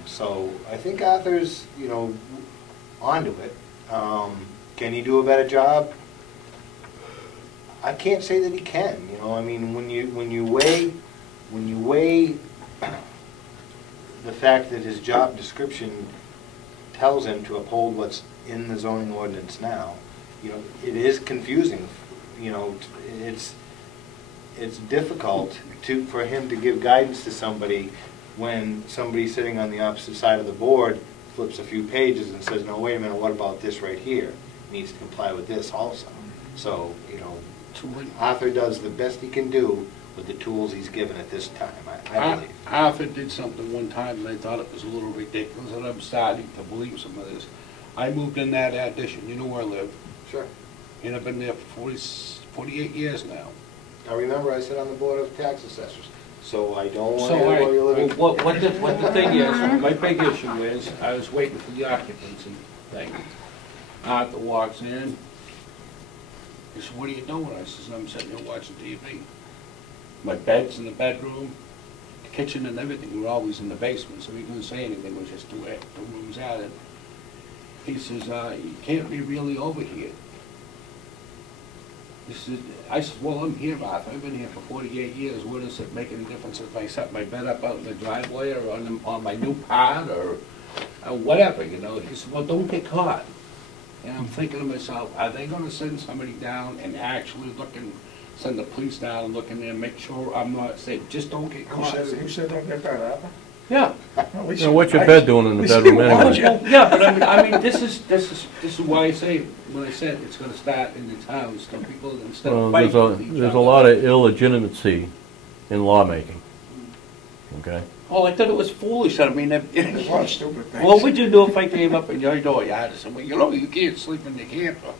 So I think Arthur's onto it. Can he do a better job? I can't say that he can. I mean, when you weigh the fact that his job description tells him to uphold what's in the zoning ordinance now, it is confusing. It's difficult for him to give guidance to somebody when somebody sitting on the opposite side of the board flips a few pages and says, no, wait a minute, what about this right here? It needs to comply with this also. So, Arthur does the best he can do with the tools he's given at this time, I believe. Arthur did something one time and I thought it was a little ridiculous, and I'm starting to believe some of this. I moved in that addition, you know where I live, Sure. and I've been there for 48 years now. Now remember, I sit on the board of tax assessors, so I don't want So, to all right, know you're living. well, what the thing is, my big issue is, I was waiting for the occupancy thing. Arthur walks in, he said, what are you doing? I says, I'm sitting here watching TV. My bed's in the bedroom, the kitchen and everything were always in the basement, so he couldn't say anything, it was just two rooms added. He says, you can't be really over here. He said, I said, well, I'm here, Arthur, I've been here for 48 years, what does it make any difference if I set my bed up out in the driveway or on my new pod or whatever, you know? He said, well, don't get caught. And I'm thinking to myself, are they gonna send somebody down and actually send the police down and look in there and make sure I'm not safe? Just don't get caught. Who said don't get that, Arthur? Yeah. You know, what's your bed doing in the bedroom anyway? Yeah, but I mean, this is why I say, when I said it's gonna start in the towns, some people, instead Well, of there's fighting with each a other. lot of illegitimacy in lawmaking, okay? Oh, I thought it was foolish, I mean, There's a lot of stupid things. what would you do if I came up in your door, yard, and said, well, you know, you can't sleep in the camper?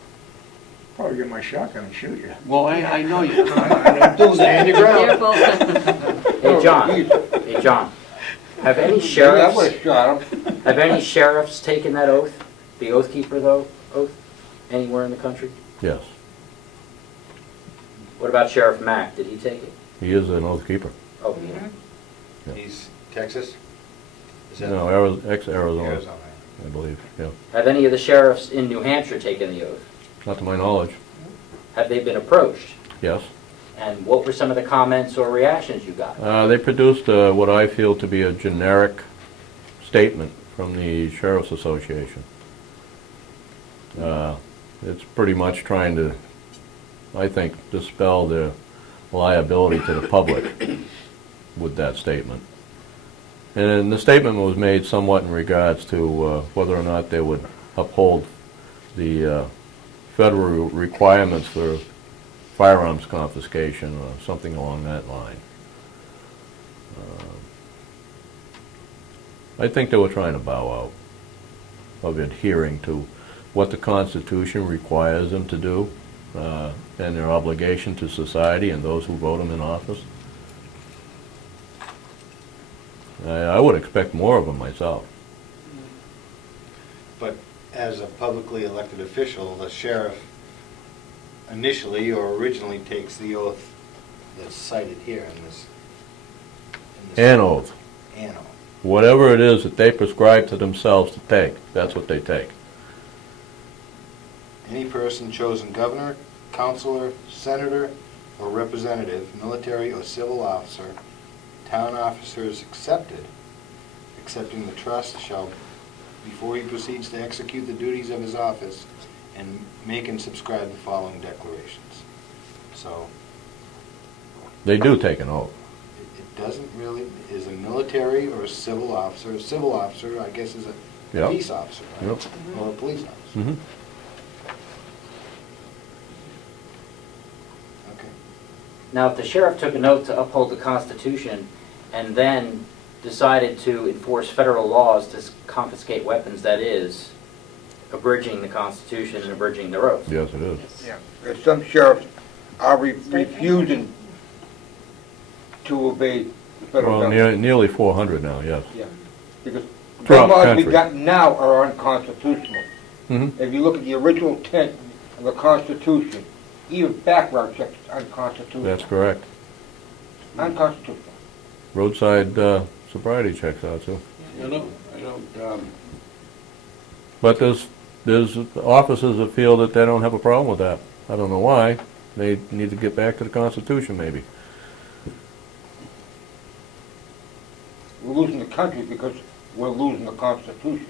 Probably get my shotgun and shoot you. Well, I know you, I don't do that. Stand your ground. Careful. Hey, John, have any I sheriffs, would've shot him. have any sheriffs taken that oath? The oath keeper, though, oath, anywhere in the country? Yes, What about Sheriff Mack? Did he take it? he is an oath keeper. Oh, yeah. Yeah. He's Texas? Is that- No, ex-Arizona, Arizona. I believe, yeah. Have any of the sheriffs in New Hampshire taken the oath? Not to my knowledge, Have they been approached? yes. And what were some of the comments or reactions you got? They produced what I feel to be a generic statement from the Sheriff's Association. It's pretty much trying to, I think, dispel the liability to the public with that statement. And the statement was made somewhat in regards to whether or not they would uphold the federal requirements for firearms confiscation or something along that line. I think they were trying to bow out of adhering to what the Constitution requires them to do and their obligation to society and those who vote them in office. I would expect more of them myself. But as a publicly elected official, the sheriff initially or originally takes the oath that's cited here in this. An oath. An oath. Whatever it is that they prescribe to themselves to take, that's what they take. Any person chosen governor, counselor, senator, or representative, military or civil officer, town officers accepting the trust shall, before he proceeds to execute the duties of his office, and make and subscribe the following declarations. So They do take an oath. it doesn't really, is a military or a civil officer, I guess, is a Yep. peace officer, right? Yep. Or a police officer. Mhm. Okay. Now, if the sheriff took a note to uphold the Constitution and then decided to enforce federal laws to confiscate weapons, that is abridging the Constitution and abridging their oath. Yes, it is. Yeah. There's some sheriffs are refusing to obey the federal Well, government. nearly 400 now, yes. Yeah, because the Throughout the laws we country. got now are unconstitutional. Mm-hmm. If you look at the original intent of the Constitution, even background checks are unconstitutional. That's correct. Unconstitutional. Roadside sobriety checks out too. I don't, But there's officers that feel that they don't have a problem with that. I don't know why. They need to get back to the Constitution, maybe. We're losing the country because we're losing the Constitution.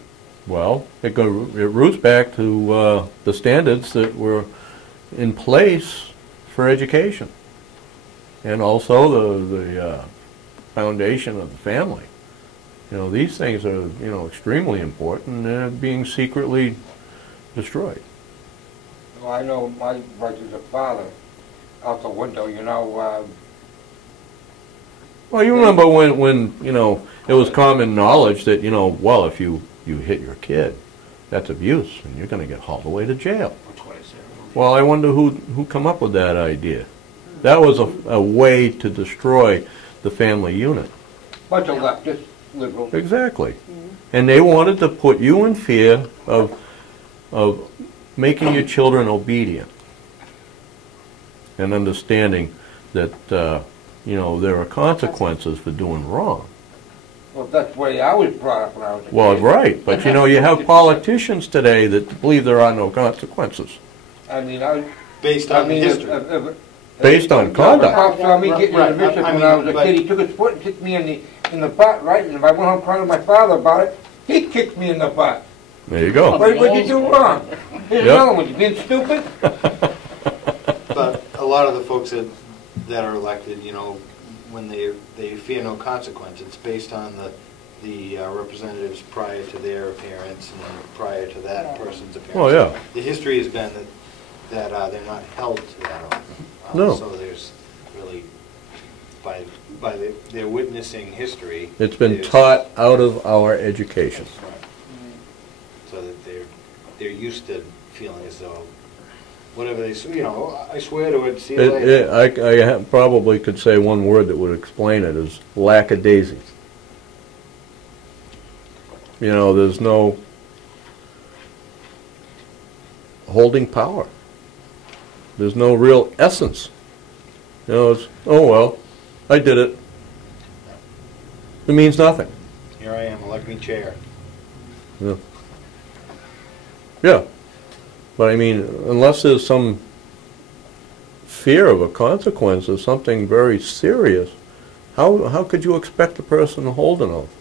Well, it roots back to the standards that were in place for education, and also the foundation of the family. You know, these things are, extremely important, and they're being secretly destroyed. Well, I know my rights as a father out the window, Well, you remember when it was common knowledge that, well, if you hit your kid, that's abuse, and you're going to get hauled away to jail. that's what I said. Well, I wonder who come up with that idea. That was a way to destroy the family unit. bunch of leftists, liberals. Exactly. And they wanted to put you in fear of making your children obedient and understanding that, there are consequences for doing wrong. Well, that's the way I was brought up when I was a kid. Well, right, but you have politicians today that believe there are no consequences. I mean, Based on history. Based on The conduct. cop saw me getting in Right, the mission I when mean, I was a but- kid, he took his foot and kicked me in the butt, right? And if I went home crying to my father about it, he kicked me in the butt. There you go. What did you do wrong? Here's Yep. another one, you being stupid? But a lot of the folks that are elected, you know, when they fear no consequence, it's based on the representatives prior to their appearance and prior to that person's appearance. Oh, yeah. The history has been that they're not held to that oath. No. So there's really, by their witnessing history. It's been there's- taught out of our education. Right. So that they're used to feeling as though, whatever they, you know, I swear to it, see you later. I probably could say one word that would explain it is lackadaisies. You know, there's no holding power. There's no real essence. You know, it's, oh well, I did it. It means nothing. Here I am, elect me chair. Yeah. Yeah. But I mean, unless there's some fear of a consequence of something very serious, how could you expect a person to hold an oath?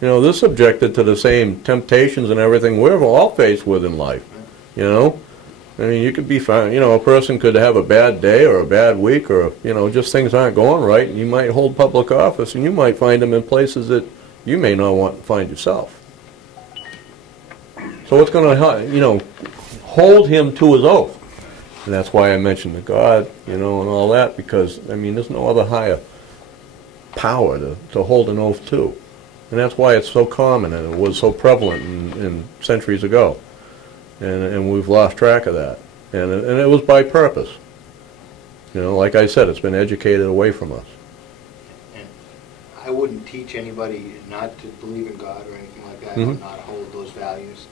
You know, they're subjected to the same temptations and everything we're all faced with in life. You know? I mean, you could be fine. You know, a person could have a bad day or a bad week or, you know, just things aren't going right, and you might hold public office, and you might find them in places that you may not want to find yourself. So what's going to, you know, hold him to his oath? And that's why I mentioned the God, you know, and all that, because, I mean, there's no other higher power to hold an oath to. And that's why it's so common, and it was so prevalent in centuries ago. And we've lost track of that. And it was by purpose. You know, like I said, it's been educated away from us. And I wouldn't teach anybody not to believe in God or anything like that, or Mhm. not hold those values.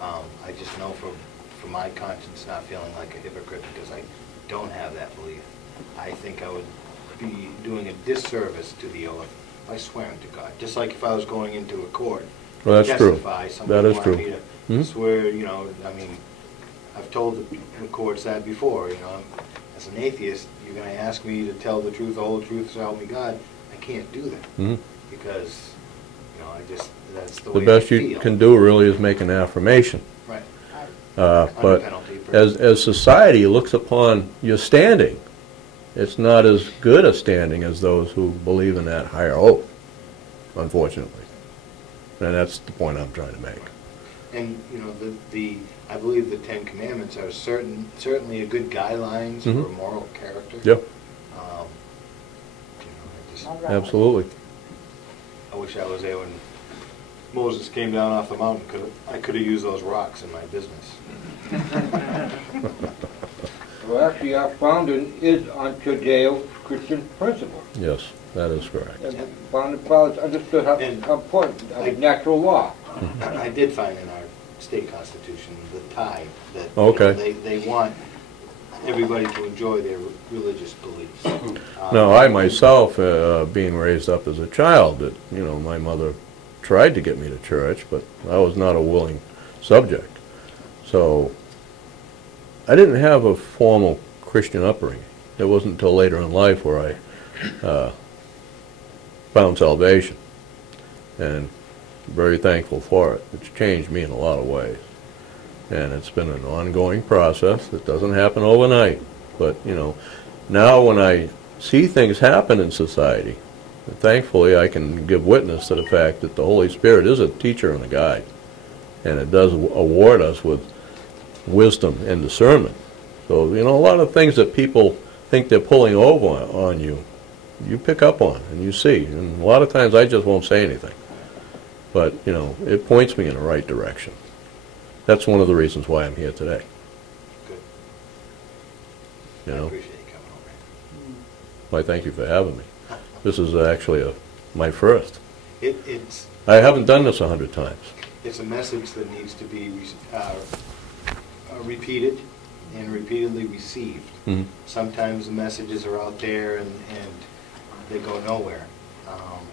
I just know from my conscience not feeling like a hypocrite because I don't have that belief. I think I would be doing a disservice to the oath by swearing to God. Just like if I was going into a court Well, to that's true. testify, somebody That is wanted true. me to Mhm. swear, you know, I mean, I've told the courts that before, you know, as an atheist, you're going to ask me to tell the truth, the whole truth, so help me God. I can't do that Mhm. because, you know, that's the The way best I you feel. can do really is make an affirmation. Right. But Under penalty for- as society looks upon your standing, it's not as good a standing as those who believe in that higher oath, unfortunately. And that's the point I'm trying to make. And, you know, I believe the Ten Commandments are certainly a good guidelines Mhm. for moral character. Yep, You know, All right. absolutely. I wish I was there when Moses came down off the mountain. I could have used those rocks in my business. Well, actually, our founding is on Judeo-Christian principle. Yes, that is correct. And the founding fathers understood how And important natural law. I did find in our state constitution the tie that Okay. they want everybody to enjoy their religious beliefs. Now, I myself, being raised up as a child, that, you know, my mother tried to get me to church, but I was not a willing subject. So I didn't have a formal Christian upbringing. It wasn't until later in life where I found salvation, and very thankful for it. It's changed me in a lot of ways. And it's been an ongoing process that doesn't happen overnight. But, you know, now when I see things happen in society, thankfully I can give witness to the fact that the Holy Spirit is a teacher and a guide. And it does award us with wisdom and discernment. So, you know, a lot of things that people think they're pulling over on you, you pick up on and you see. And a lot of times I just won't say anything. But, you know, it points me in the right direction. That's one of the reasons why I'm here today. Good. You I know, appreciate you coming over. why, thank you for having me. This is actually my first. It's I haven't done this 100 times. a message that needs to be repeated and repeatedly received. Mhm. Sometimes the messages are out there and they go nowhere.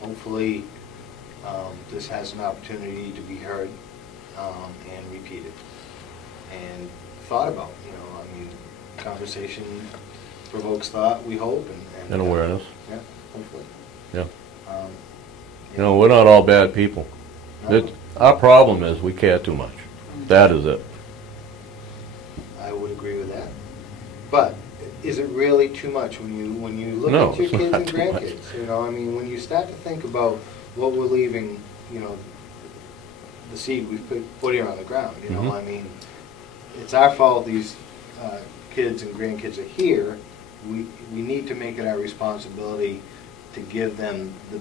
Hopefully, this has an opportunity to be heard and repeated. And thought about. You know, I mean, conversation provokes thought, we hope, And awareness. Yeah, hopefully. Yeah. Um, You know, we're not all bad people. no, Our problem is we care too much. That is it. I would agree with that. But is it really too much when you look No, at your it's kids not and too much. grandkids? You know, I mean, when you start to think about what we're leaving, you know, the seed we've put here on the ground, you know, Mhm. I mean, it's our fault these kids and grandkids are here. We need to make it our responsibility to give them the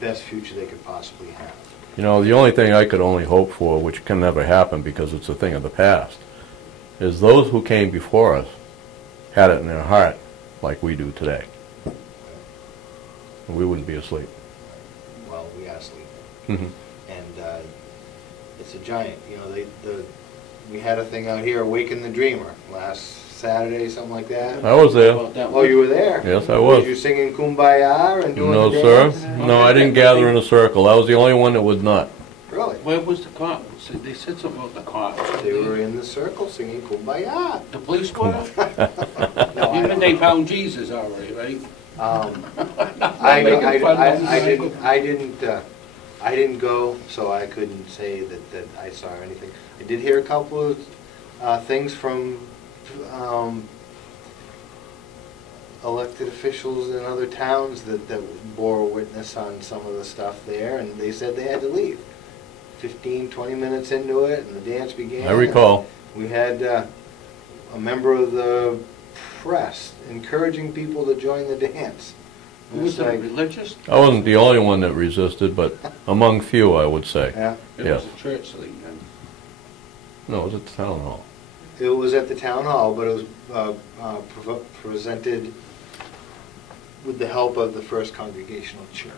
best future they could possibly have. You know, the only thing I could only hope for, which can never happen because it's a thing of the past, is those who came before us had it in their heart like we do today. We wouldn't be asleep. Well, we are sleeping. Mhm. And it's a giant. You know, we had a thing out here, Awaken the Dreamer, last Saturday, something like that. I was there. About that Oh, you were there? Yes, I was. Were you singing Kumbaya and doing No, the sir. dance? No, I didn't gather in a circle. I was the only one that was not. Really? Where was the cop? They said something about the cops. They were in the circle singing Kumbaya. The police were? No, I Even don't they know. found Jesus already, right? I I didn't go, so I couldn't say that I saw anything. I did hear a couple of things from elected officials in other towns that bore witness on some of the stuff there, and they said they had to leave. 15, 20 minutes into it, and the dance began. I recall. We had a member of the press encouraging people to join the dance. And Was it's it like, religious? I wasn't the only one that resisted, but among few, I would say. yeah. It Yes. was a church thing then. No, it was at the town hall. It was at the town hall, but it was presented with the help of the First Congregational Church.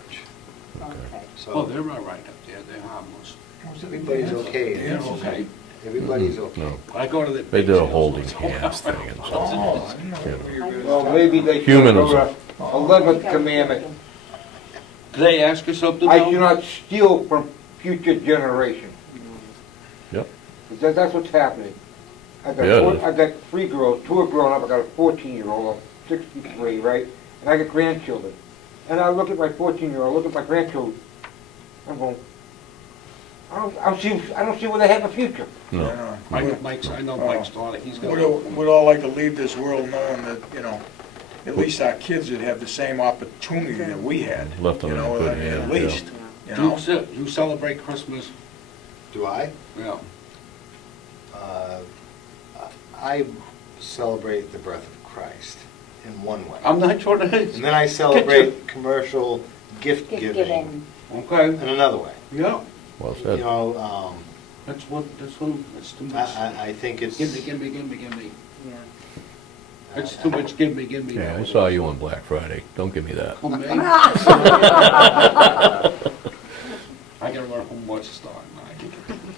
Okay. Oh, So they're all right up there, they're harmless. everybody's okay. They're okay. Everybody's okay. No. I go to the. They did a holding hands thing and so. Oh, I didn't know Yeah. where you were gonna Well, start. maybe they should Humanism. go to 11th commandment. Did they ask you something? I Bill? do not steal from future generations. Yep. That's what's happening. Yeah, it is. I've got 3 girls, 2 are grown up, I got a 14-year-old, I'm 63, right? And I got grandchildren. And I look at my 14-year-old, look at my grandchildren, I'm going, I don't see where they have a future. No. Yeah. I know Mike's daughter, he's got. We'd all like to leave this world knowing that, you know, at least our kids would have the same opportunity that we had. Left them You in know, good at hands, least, you Do know? you celebrate Christmas? Do I? Yeah. I celebrate the birth of Christ in one way. I'm not trying to. And then I celebrate commercial gift giving Okay. in another way. Yeah. Well You said. know, That's too much. I think it's... Give me. Yeah. That's too much, give me. Yeah, I saw you on Black Friday. Don't give me that. Oh, man. I gotta run home and watch Star Night.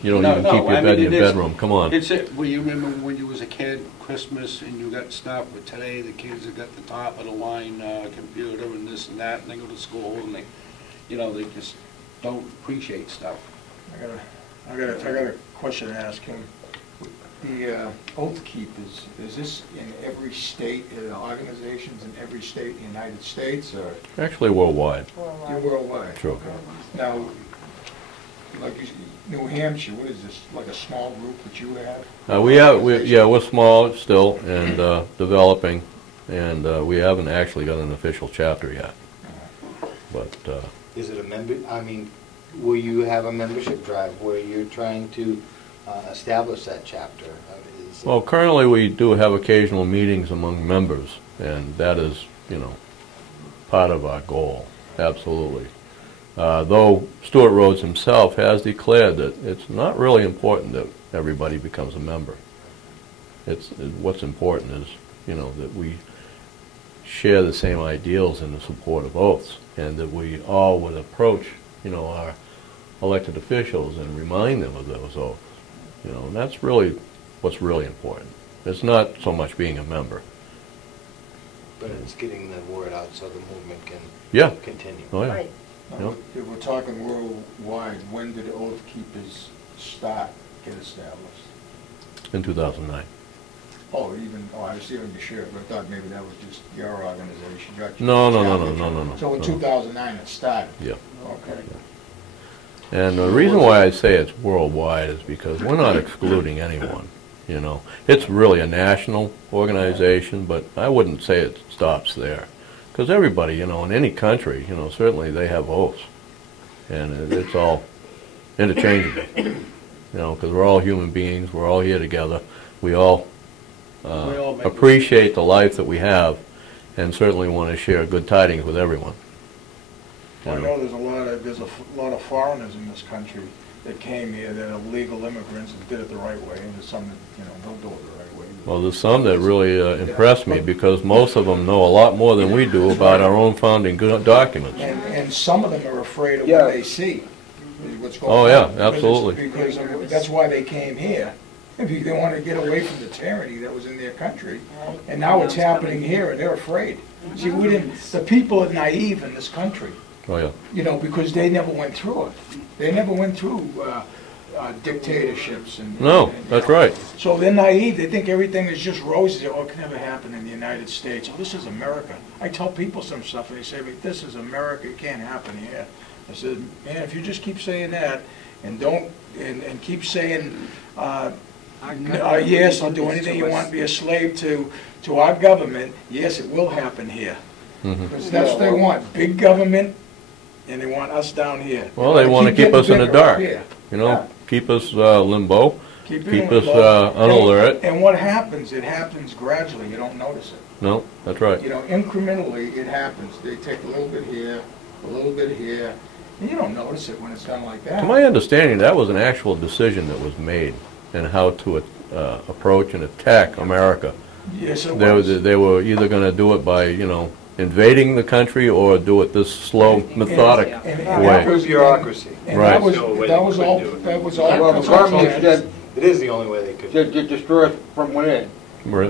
You don't No, even no, keep your I bed in mean, your it is- bedroom. Come on. It's it, well, you remember when you was a kid, Christmas, and you got stuff, but today the kids have got the top of the line computer and this and that, and they go to school and they, you know, they just don't appreciate stuff. I got a question to ask him. The Oath Keepers, is this in every state, organizations in every state in the United States, or Actually, worldwide. you're worldwide? Sure. Now, like New Hampshire, what is this, like a small group that you have? We're small still and developing, and we haven't actually got an official chapter yet. But Is it a member, I mean, will you have a membership drive where you're trying to establish that chapter? well, currently we do have occasional meetings among members, and that is, you know, part of our goal. Absolutely. Though Stuart Rhodes himself has declared that it's not really important that everybody becomes a member. What's important is, you know, that we share the same ideals in the support of oaths, and that we all would approach, you know, our elected officials and remind them of those oaths. You know, and that's really what's really important. It's not so much being a member. But it's getting the word out so the movement can Yeah. continue. Oh yeah. Right. Now, if we're talking worldwide, when did Oath Keepers get established? In 2009. Oh, even, oh, I see on your shirt, but I thought maybe that was just your organization. No, no, no, no, no, no, no. So in no. 2009 it started? Yeah. Okay. And the reason why I say it's worldwide is because we're not excluding anyone, you know. It's really a national organization, but I wouldn't say it stops there. Because everybody, you know, in any country, you know, certainly they have oaths. And it's all interchangeable, you know, because we're all human beings, we're all here together. We all appreciate the life that we have and certainly want to share good tidings with everyone. Well, I know there's a lot of foreigners in this country that came here that are legal immigrants and did it the right way, and there's some that, you know, don't do it the right way. Well, there's some that really impress me because most of them know a lot more than we do about our own founding documents. And some of them are afraid of what they see, what's going on. Oh, yeah, absolutely. Because that's why they came here. They want to get away from the tyranny that was in their country. And now it's happening here, and they're afraid. See, the people are naive in this country. Oh, yeah. You know, because they never went through it. They never went through dictatorships. No, that's right. So they're naive. They think everything is just roses. Oh, it can never happen in the United States. Oh, this is America. I tell people some stuff, and they say, this is America. It can't happen here. I said, man, if you just keep saying that and don't, and keep saying, yes, I'll do anything you want, be a slave to our government, yes, it will happen here. Because that's what they want, big government, and they want us down here. Well, they want to keep us in the dark, you know, keep us limbo, keep us unalert. And what happens, it happens gradually, you don't notice it. No, that's right. You know, incrementally it happens. They take a little bit here, a little bit here, and you don't notice it when it's done like that. To my understanding, that was an actual decision that was made in how to approach and attack America. Yes, it was. They were either going to do it by, you know, invading the country or do it this slow, methodic way. Through bureaucracy. And right. That was all. Well, the government said It is the only way they could. to destroy us from within.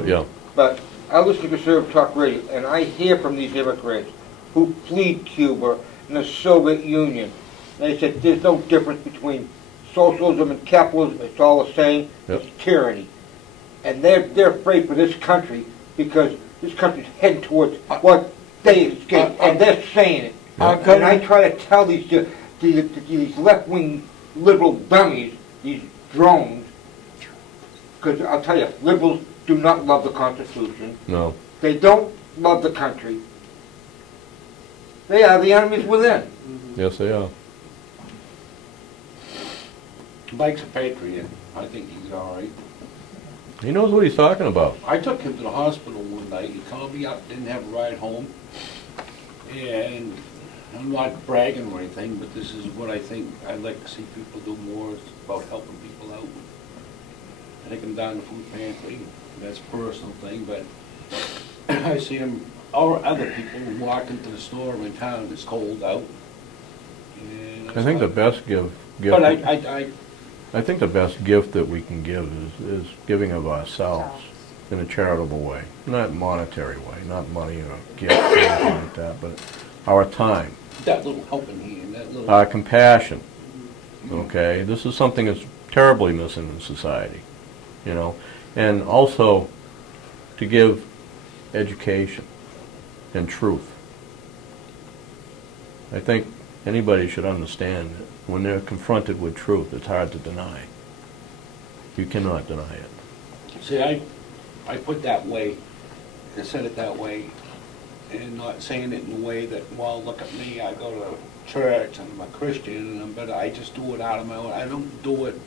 Yeah. But I listen to conservative talk radio, and I hear from these immigrants who fled Cuba and the Soviet Union. And they said there's no difference between socialism and capitalism. It's all the same. Yep. It's tyranny. And they're afraid for this country because this country's heading towards what they escaped, and they're saying it. And I try to tell these left-wing liberal dummies, these drones, because I'll tell you, liberals do not love the Constitution. No. They don't love the country. They are the enemies within. Yes, they are. Mike's a patriot. I think he's all right. He knows what he's talking about. I took him to the hospital one night. He called me up, didn't have a ride home. And I'm not bragging or anything, but this is what I think I'd like to see people do more. It's about helping people out. I take him down to the food pantry. That's a personal thing, but I see him, or other people walk into the store in town, it's cold out. And I think the best gift. But I think the best gift that we can give is giving of ourselves in a charitable way, not monetary way, not money or gifts or anything like that, but our time, that little helping hand, that little... our compassion. Okay, this is something that's terribly missing in society, you know, and also to give education and truth. I think anybody should understand that when they're confronted with truth, it's hard to deny. You cannot deny it. See, I put that way, and said it that way, and not saying it in a way that, well, look at me, I go to church, and I'm a Christian, but I just do it out of my own. I don't do it,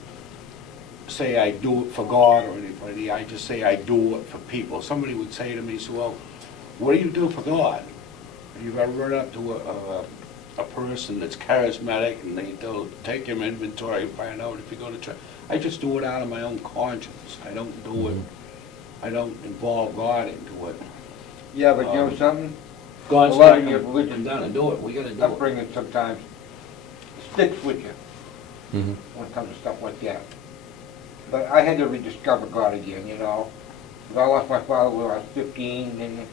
say I do it for God or anybody, I just say I do it for people. Somebody would say to me, so, well, what do you do for God? You've ever run up to a person that's charismatic and they'll take your inventory and find out if you go to church. I just do it out of my own conscience. I don't do it, I don't involve God into it. Yeah, but you know something? God's A lot not of going your to religion down and do it. We got to do it. upbringing sometimes sticks with you Mm-hmm. when it comes to stuff like that. But I had to rediscover God again, you know. I lost my father when I was 15, and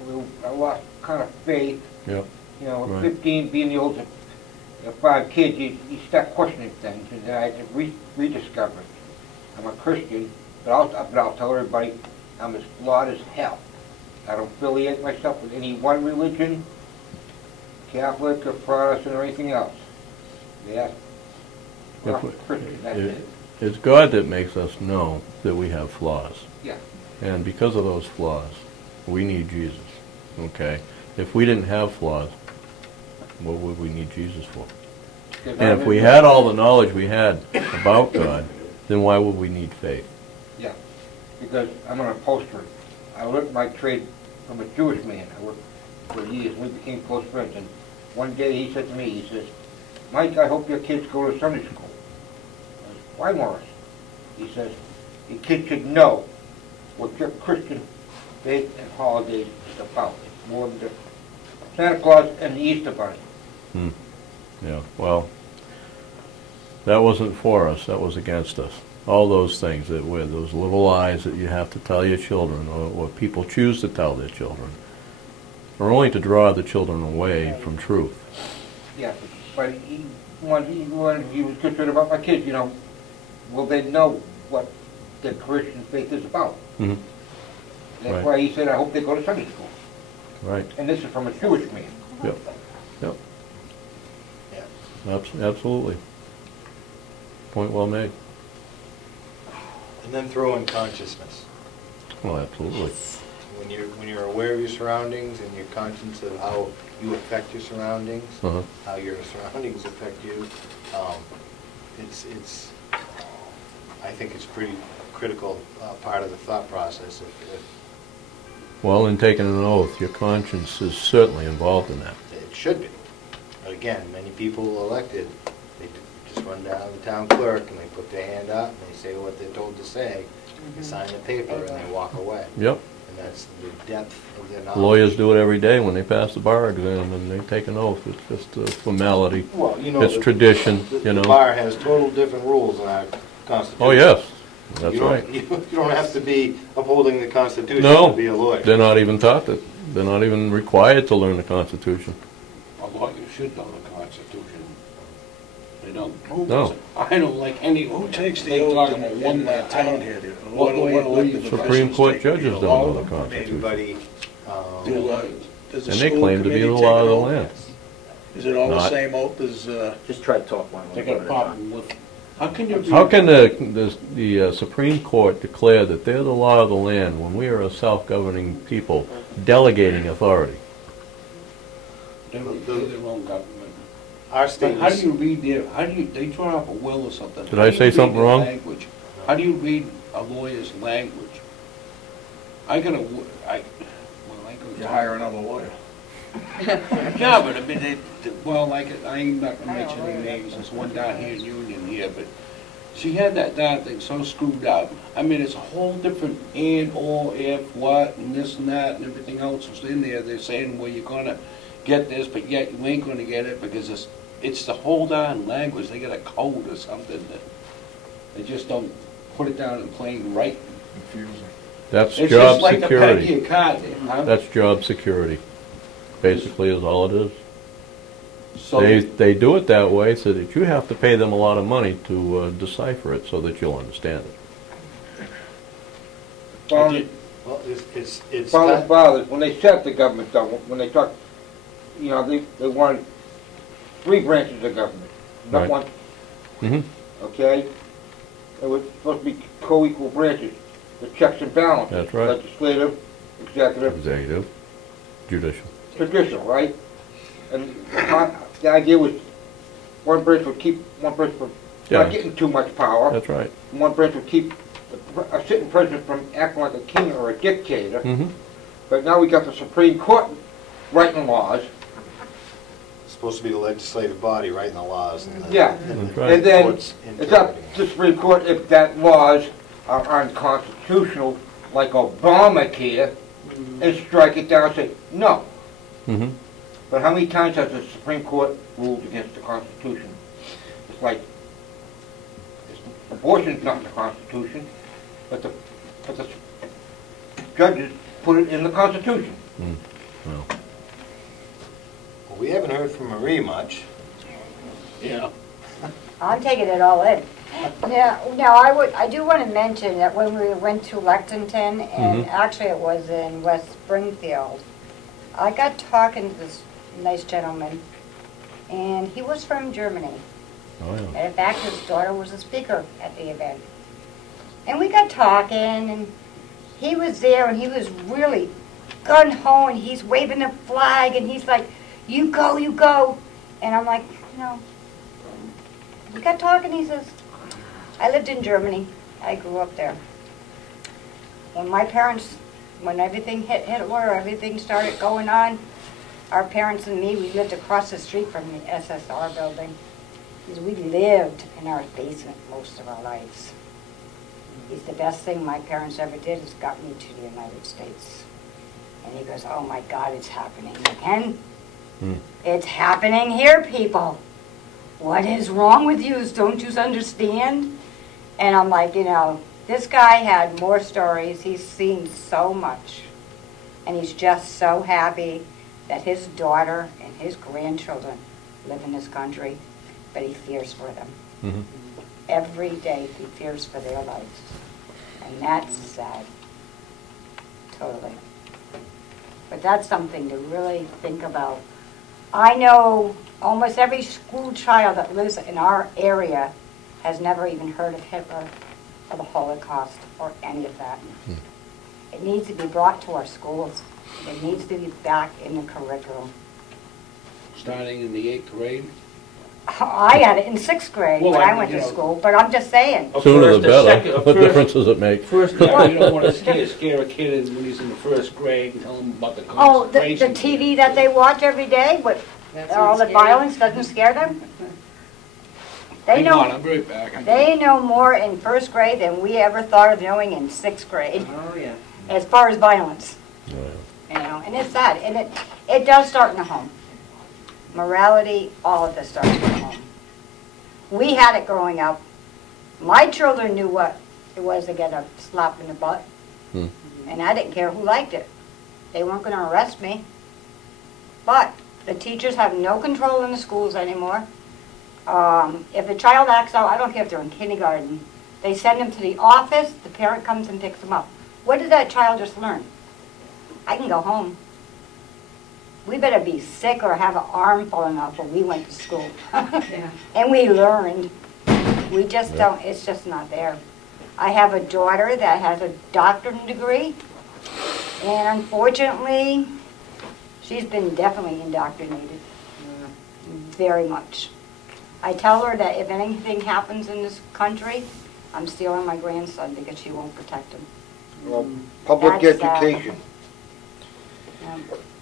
I lost kind of faith. Yep. You know, at Right. 15, being the oldest of 5 kids, you start questioning things, and I had to rediscover it. I'm a Christian, but I'll tell everybody, I'm as flawed as hell. I don't affiliate myself with any one religion, Catholic or Protestant or anything else. Yeah. If Well, Christian, that's it. It's God that makes us know that we have flaws. Yeah. And because of those flaws, we need Jesus. Okay? If we didn't have flaws, what would we need Jesus for? And if we had all the knowledge we had about God, then why would we need faith? Yeah, because I'm an upholsterer. I learned my trade from a Jewish man. I worked for years. We became close friends. And one day he said to me, he says, Mike, I hope your kids go to Sunday school. I said, why, Morris? He says, your kids should know what your Christian faith and holidays is about. It's more than just Santa Claus and the Easter Bunny. Yeah, well, that wasn't for us, that was against us. All those things, that were those little lies that you have to tell your children, or what people choose to tell their children, are only to draw the children away from truth. Yeah, but he was concerned about my kids, you know. Will they know what the Christian faith is about? Mm-hmm. That's Right. why he said, I hope they go to Sunday school. Right. And this is from a Jewish man. Yep. Yep. Yeah. Absolutely. Point well made. And then throw in consciousness. Well, absolutely. When you're aware of your surroundings and you're conscious of how you affect your surroundings, Uh-huh. how your surroundings affect you, it's I think it's pretty critical part of the thought process. Well, in taking an oath, your conscience is certainly involved in that. It should be. But again, many people elected, they just run down to the town clerk and they put their hand up and they say what they're told to say, they sign the paper and they walk away. Yep. And that's the depth of their knowledge. Lawyers do it every day when they pass the bar exam and they take an oath. It's just a formality. Well, you know, It's tradition, the you know. bar has total different rules in our Constitution. Oh, yes. That's You don't- right. You don't have to be upholding the Constitution No, to be a lawyer. they're not even taught that. They're not even required to learn the Constitution. A lawyer should know the Constitution. They don't. No. I don't like any. Who takes the they oath talk in about one that town town here? What elected Supreme Court judges don't know the If Constitution. anybody, Does the And they school claim to be committee the take law an of the oath? land. Is it all the Not- same oath as, Just try to talk one They at got a a time. problem with. How can you be? How can the Supreme Court declare that they're the law of the land when we are a self-governing people delegating authority? They're their own government. our But state how do is, you read they draw up a will or something. Did How I do you say read something their wrong? language? How do you read a lawyer's language? I go. you hire another lawyer? Yeah, but I mean, like, I ain't not gonna mention any names, there's one down here in Union here, but she had that darn thing so screwed up. I mean, it's a whole different and, or, if, what, and this and that, and everything else was in there. They're saying, well, you're gonna get this, but yet you ain't gonna get it, because it's the whole darn language. They got a code or something that they just don't put it down in plain writing. Confusing. That's It's job just like the security. Pettengil card there, huh? That's job security. Basically is all it is. So They do it that way so that you have to pay them a lot of money to decipher it so that you'll understand it. well, it's Founding not- fathers, when they set the government, though, when they talk, you know, they wanted 3 branches of government, not Right. one, Mm-hmm. okay? It was supposed to be co-equal branches, the checks and balances. That's right. Legislative, executive, Executive, judicial. judicial, right? And the idea was one branch would keep, one branch from Yeah. not getting too much power. That's right. One branch would keep a sitting president from acting like a king or a dictator. Mm-hmm. But now we got the Supreme Court writing laws. It's supposed to be the legislative body writing the laws. And the- Yeah. and That's the right. And then courts it's up interpreting. to the Supreme Court if that laws are unconstitutional, like Obamacare, and strike it down and say, no. Mm-hmm. But how many times has the Supreme Court ruled against the Constitution? It's like, abortion's not in the Constitution, but the judges put it in the Constitution. Well, Well, we haven't heard from Marie much. yeah. I'm taking it all in. I do want to mention that when we went to Lexington, and actually it was in West Springfield, I got talking to this nice gentleman, and he was from Germany. Oh, yeah. And in fact, his daughter was a speaker at the event. And we got talking, and he was there, and he was really gung-ho, and he's waving the flag, and he's like, you go, you go. And I'm like, we got talking, he says, I lived in Germany. I grew up there. When my parents, when everything hit Hitler, everything started going on, our parents and me, we lived across the street from the SSR building. Because we lived in our basement most of our lives. It's the best thing my parents ever did is got me to the United States. And he goes, oh my God, it's happening again. It's happening here, people. What is wrong with you? Don't you understand? And I'm like, this guy had more stories. He's seen so much. And he's just so happy that his daughter and his grandchildren live in this country, but he fears for them. Every day he fears for their lives. And that's sad. Totally. But that's something to really think about. I know almost every school child that lives in our area has never even heard of Hitler or the Holocaust or any of that. It needs to be brought to our schools. It needs to be back in the curriculum. Starting in the 8th grade? I had it in 6th grade when I went to school, but I'm just saying. Sooner the better. What difference does it make? First, you don't want to scare a kid when he's in the 1st grade and tell him about the Oh, the concentration. TV that they watch every day, with all the violence, doesn't scare them? They Hang on, know, I'll be right back. they know more in 1st grade than we ever thought of knowing in 6th grade, Oh, yeah. as far as violence. And it's sad, and it does start in the home. Morality, all of this starts in the home. We had it growing up. My children knew what it was to get a slap in the butt, and I didn't care who liked it. They weren't going to arrest me. But the teachers have no control in the schools anymore. If a child acts out, I don't care if they're in kindergarten, they send them to the office, the parent comes and picks them up. What did that child just learn? I can go home. We better be sick or have an arm falling off when we went to school. And we learned. We just don't, it's just not there. I have a daughter that has a doctorate degree, and unfortunately, she's been definitely indoctrinated. Very much. I tell her that if anything happens in this country, I'm stealing my grandson because she won't protect him. Well, public That's, education.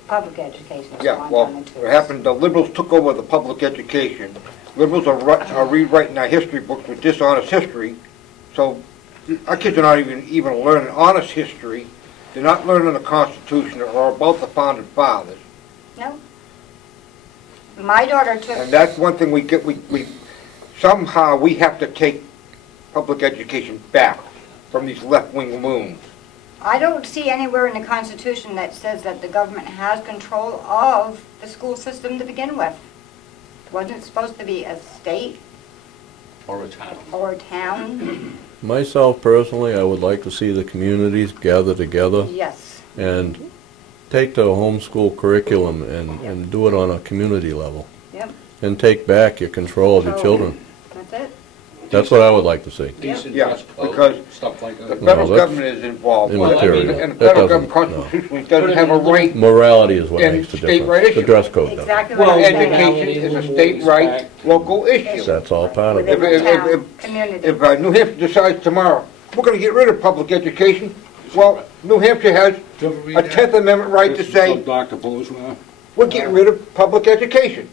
Public education is Yeah, gone well, down the tubes. what happened, the liberals took over the public education. Liberals are rewriting our history books with dishonest history. So our kids are not even learning honest history. They're not learning the Constitution or about the Founding Fathers. No. My daughter took... And that's one thing we somehow we have to take public education back from these left-wing loons. I don't see anywhere in the Constitution that says that the government has control of the school system to begin with. Wasn't it supposed to be a state Or a town. or a town? Myself personally, I would like to see the communities gather together Yes. and take the homeschool curriculum and do it on a community level. Yep. And take back your control of your children. That's it. That's what I would like to see. Decent Yeah, dress code, because stuff like The that. federal that's government is involved. immaterial. And the That federal doesn't- government no. constitutionally doesn't have a right. Morality is what And makes the state right difference. The issue. dress code does. Exactly what Well, I'm saying. Education is a state right, local issue. That's all part of Within it. the town, If- community. If New Hampshire decides tomorrow, we're going to get rid of public education, well, New Hampshire has Did you ever read a that? 10th Amendment right to This is say, what Dr. Bourgeois. we're getting rid of public education.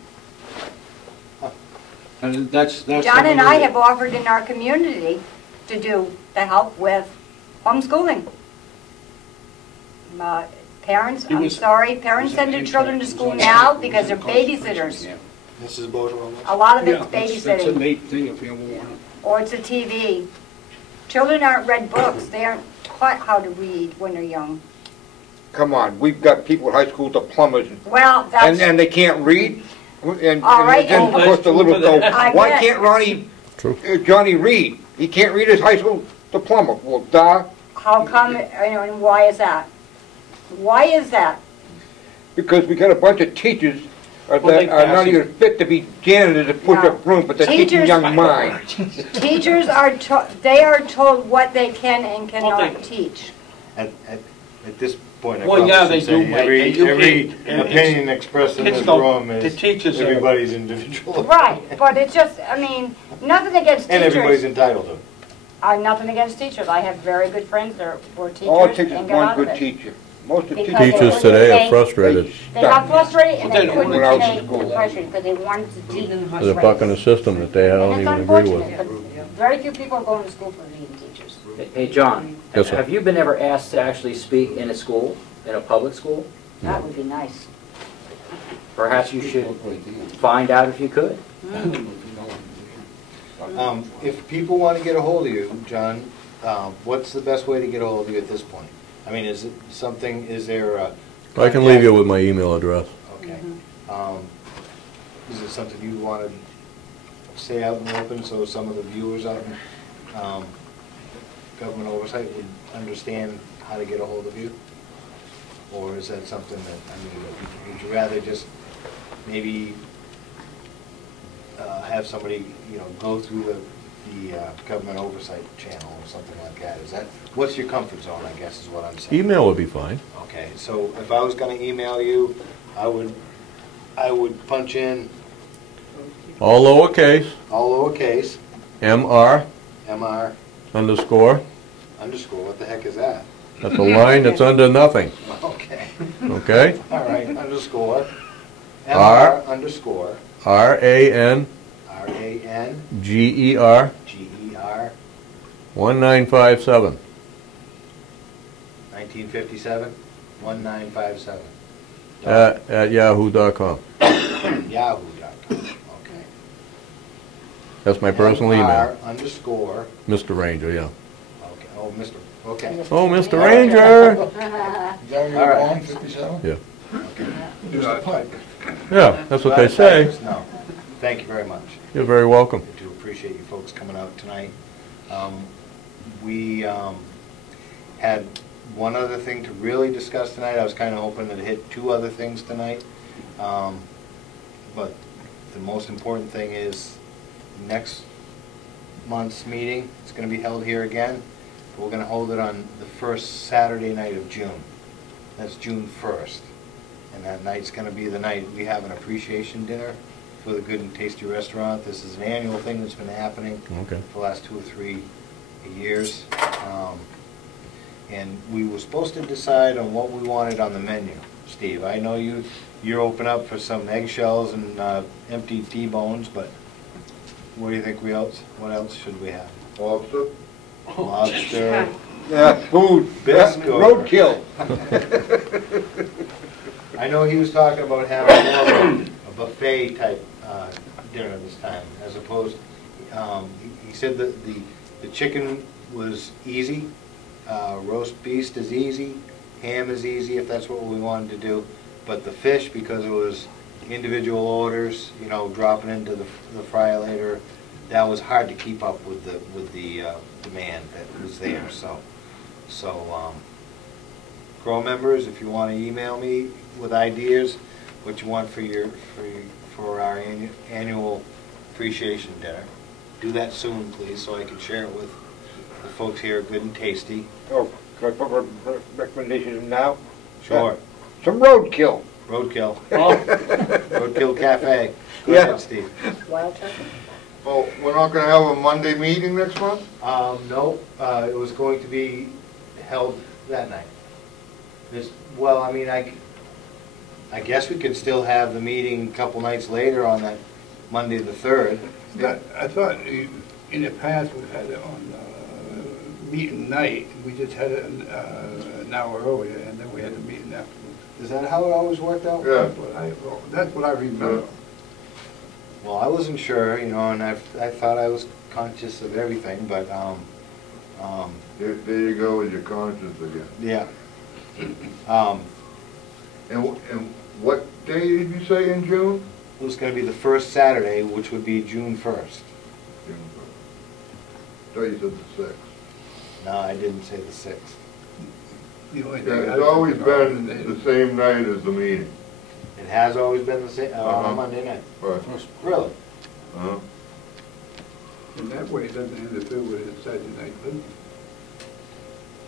And that's John and I have offered in our community to help with homeschooling. Parents, It I'm was- sorry, parents was send it their children to impact? school It was now on- because they're it was on concentration babysitters. camp. Mrs. Bodo, A lot of Yeah, it's that's a babysitting, neat thing if you ever want to. or it's a TV. Children aren't read books, they aren't taught how to read when they're young. Come on, we've got people with high school diplomas Well, that's, and they can't read? And All right, then, of and- course, the liberals go, I why get- can't Ronnie True. Johnny Reed, he can't read his high school diploma. Well, duh, How come, and why is that? Why is that? because we got a bunch of teachers that are not even fit to be janitors to push No. up rooms, but they're teaching Teachers- young minds. Teachers are, they are told what they can and cannot teach. At this point, I Well, probably yeah, should they say do, Mike, and you every can't- and opinion expressed in kids this don't- room the is teachers are- everybody's individual. Right, but it's just, I mean, nothing against And everybody's teachers. entitled to. Nothing against teachers. I have very good friends that were All teachers teachers and got one out of good it. teacher. Most of the Because teachers. Teachers today are frustrated. They got frustrated and Well, they they couldn't, don't want to they go to school. were frustrated because they wanted to teach. They're bucking a system that they don't And it's even agree with. unfortunate, but very few people are going to school for being teachers. Hey, John, Yes, sir. have you been ever asked to actually speak in a school, in a public school? That would be nice. Perhaps you should find out if you could. If people want to get a hold of you, John, what's the best way to get a hold of you at this point? I mean, is it something, is there a... I can leave you with my email address. Okay. Is it something you want to say out in the open so some of the viewers out in Government Oversight would understand how to get a hold of you? Or is that something that, I mean, would you rather just maybe have somebody, you know, go through the Government Oversight channel or something like that? Is that, what's your comfort zone, I guess, is what I'm saying? Email would be fine. Okay, so if I was going to email you, I would punch in All lowercase, all lowercase, MR MR underscore. underscore, what the heck is that? That's a line that's under nothing, Okay, okay? all right, underscore, R. MR underscore, RANGER RANGER 1957. 1957 1957 At yahoo.com. yahoo.com. Okay. That's my personal email. MR underscore, Mr. Ranger, yeah. okay, oh, Mr., okay. Oh, Mr. Ranger! Is that where you're All right. born, 57? Yeah. Just a pipe. Yeah, that's what they say. No, thank you very much. You're very welcome. I do appreciate you folks coming out tonight. We had one other thing to really discuss tonight. I was kind of hoping to hit two other things tonight. But the most important thing is next month's meeting, it's going to be held here again. We're going to hold it on the first Saturday night of June. That's June 1st. And that night's going to be the night we have an appreciation dinner for the Good and Tasty Restaurant. This is an annual thing that's been happening Okay. for the last 2 or 3 years. And we were supposed to decide on what we wanted on the menu. Steve, I know you're open up for some eggshells and empty T-bones, but what do you think what else should we have? Lobster? Lobster, Yeah, food, Biscuit. roadkill. I know he was talking about having more of a buffet type dinner this time, as opposed, he said that the chicken was easy, roast beef is easy, ham is easy if that's what we wanted to do, but the fish, because it was individual orders, you know, dropping into the fryer later, that was hard to keep up with the demand that was there. So Grow members, if you want to email me with ideas, what you want for our annual appreciation dinner, do that soon, please, so I can share it with the folks here at Good and Tasty. Oh, can I put recommendations now? Sure. Some roadkill. Roadkill. Oh. Roadkill Cafe. Go Yeah. ahead, Steve. Wild turkey? Oh, we're not gonna have a Monday meeting next month? No, it was going to be held that night. Well, I mean, I guess we could still have the meeting a couple nights later on that Monday the 3rd. I thought in the past we've had it on meeting night, we just had it an hour earlier, and then we had the meeting afterwards. Is that how it always worked out? Yeah. That's what I remember. Well, I wasn't sure, you know, and I thought I was conscious of everything, but, There you go with your conscience again. yeah. And what day did you say in June? It was going to be the first Saturday, which would be June 1st. June 1st. thought you said the 6th. No, I didn't say the 6th. The only thing Yeah, I it's always think about been is the same night as the meeting. It has always been the same, on Uh-huh. Monday night. Right. Really? Uh-huh. And that way it doesn't interfere with the Saturday night business.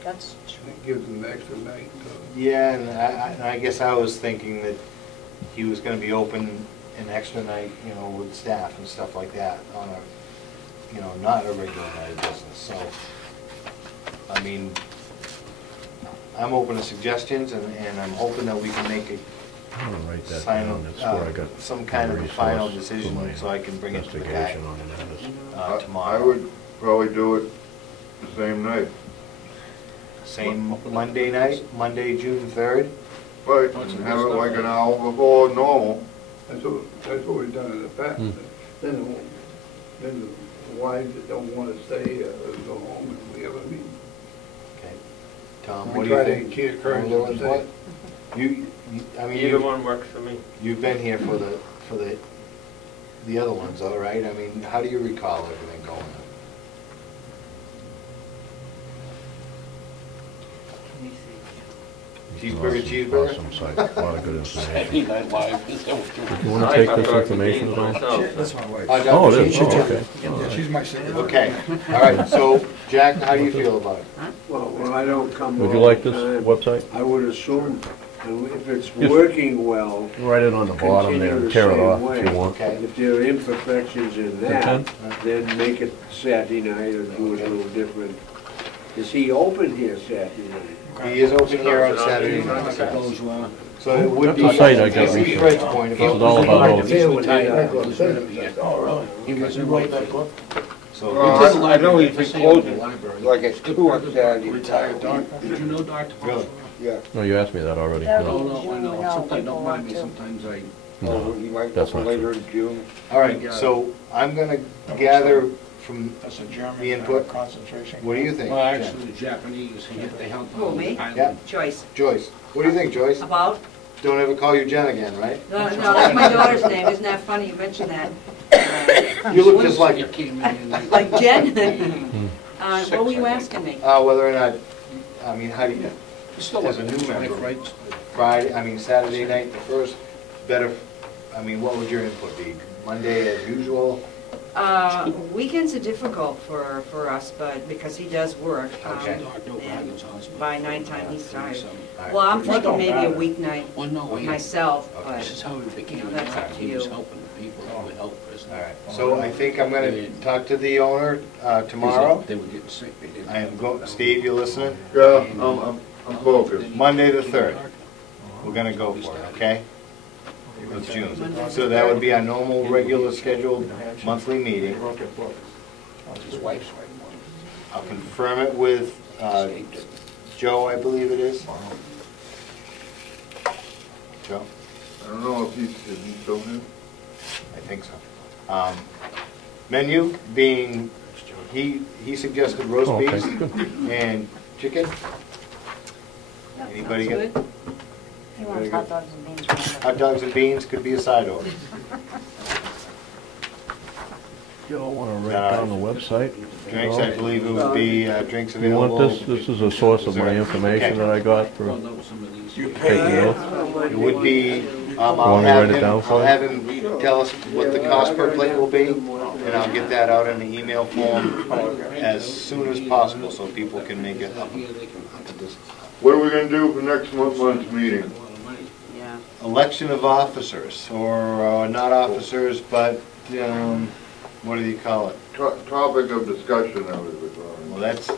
That's true. It gives them the extra night. Yeah, and I guess I was thinking that he was gonna be open an extra night, you know, with staff and stuff like that on a, you know, not a regular night of business, so. I mean, I'm open to suggestions and I'm hoping that we can make a I'm gonna write that final, down. That's where I got some kind of a resource final for decision my so I can bring it to the guy investigation on that. tomorrow. I would probably do it the same night. Same Monday night, Monday, June 3rd. Right, and have it like an hour before normal. That's what we've done in the past. Then the wives that don't want to stay, go home and we have a meeting. Okay. Tom, We what do you try to think? keep it current, Wanna do it? what? I mean, Either one works for me. you've been here for the other ones, all right? I mean, how do you recall everything going on? Cheeseburger? Awesome site, a lot of good Saturday information. Night Live, is that what you're... You wanna take this information at all? Myself. my wife. Oh, it is, Cheese? okay. Yeah, she's my secretary. Okay, all right, so, Jack, how do you feel about it? Well, when I don't come Would you all like the this time, website? I would assume, and if it's Just working well, Write it on the bottom there, and tear it off if you want. Okay. if there are imperfections in that, then make it Saturday night or do it a little different. Is he open here Saturday night? He is open here on Saturday night. So it would be. That's the site I got to researched. Fred's point, This is about- all about oaths. Oh, really? He wrote that book? So, I know he's been closing, like at 2 on Saturday. Retired doctor. Did you know Dr. really? Yeah. No, you asked me that already. That'd No. be- No, I know, No, sometimes people don't mind want me, to. sometimes I... Oh, he might That's open not later in June. All right, so I'm gonna gather from That's a German the input. concentration. What do you think? Well, actually, the Japanese, they helped Who, on me? the island. Yeah. Joyce. Joyce, what do you think, Joyce? About? Don't ever call you Jen again, right? No, that's my daughter's name. Isn't that funny you mentioned that? You look just like You her. came in and... Like Jen? What were you asking me? Whether or not, I mean, how do you, You still as have a new member, right? Saturday night, the first, better, I mean, what would your input be? Monday as usual? Weekends are difficult for us, but because he does work. Okay. And by nighttime, he's tired. All right. Well, I'm thinking maybe a weeknight Well, no, myself, Okay. This is but how he became That's a up to He was you. helping the people who would help prisoners. All right, so I think I'm gonna talk to the owner tomorrow. They were getting sick, they didn't... I am go, Steve, you listening? Yeah, I'm focused. Monday the 3rd. We're gonna go for it, okay? Of June. So that would be our normal, regular scheduled monthly meeting. His wife's right. I'll confirm it with Joe, I believe it is. Joe? I don't know if he's still here. I think so. Menu being, he suggested roast Oh, okay, beef good. and chicken. Anybody Sounds get? good. He wants hot dogs and beans. remember? Hot dogs and beans could be a side order. You all wanna write down the website? Drinks, I believe it would be drinks You available. want this? This is a source of my information that I got for Well, no, some of these... taking oath. It would be, I'll Want me to have write it down him, for I'll you? have him tell us what the cost per plate will be, and I'll get that out in the email form as soon as possible, so people can make it up. What are we gonna do for next month's meeting? Yeah. Election of officers, or not officers, but, what do you call it? Topic of discussion, I was referring. Well, it's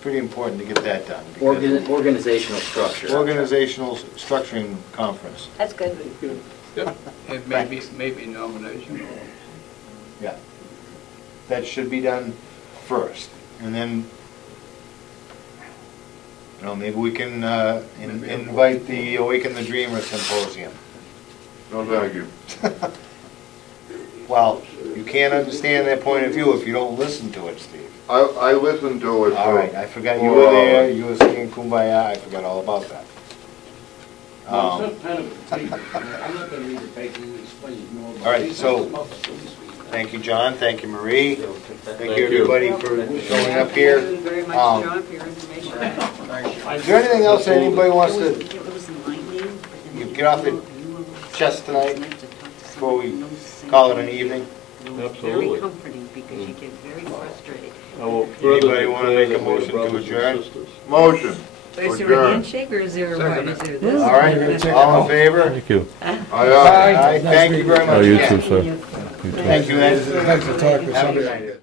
pretty important to get that done. because- Organizational structure. Organizational structuring conference. That's good. And maybe nomination. Yeah. That should be done first, and then, maybe we can invite the Awaken the Dreamer Symposium. No, thank you. Well, you can't understand their point of view if you don't listen to it, Steve. I listened to it. All right, I forgot you were there, you were singing Kumbaya, I forgot all about that. Well, it's not kind of a tape. I'm not gonna read the paper, it explains more about... All right, so- Thank you, John, thank you, Marie. Thank you, everybody, for showing up here. Thank you very much, Um, John, for your information. Is there anything else that anybody wants to get off their chest tonight before we call it an evening? Very comforting, because you get very frustrated. Anybody want to make a motion to adjourn? Motion. But is there a handshake or is there a what? Is there this? All right, all in favor? Thank you. Aye, aye. Aye, thank you very much. Oh, you again. too, sir. You too. Thank you, Ed. Nice to talk to Have a good somebody. night.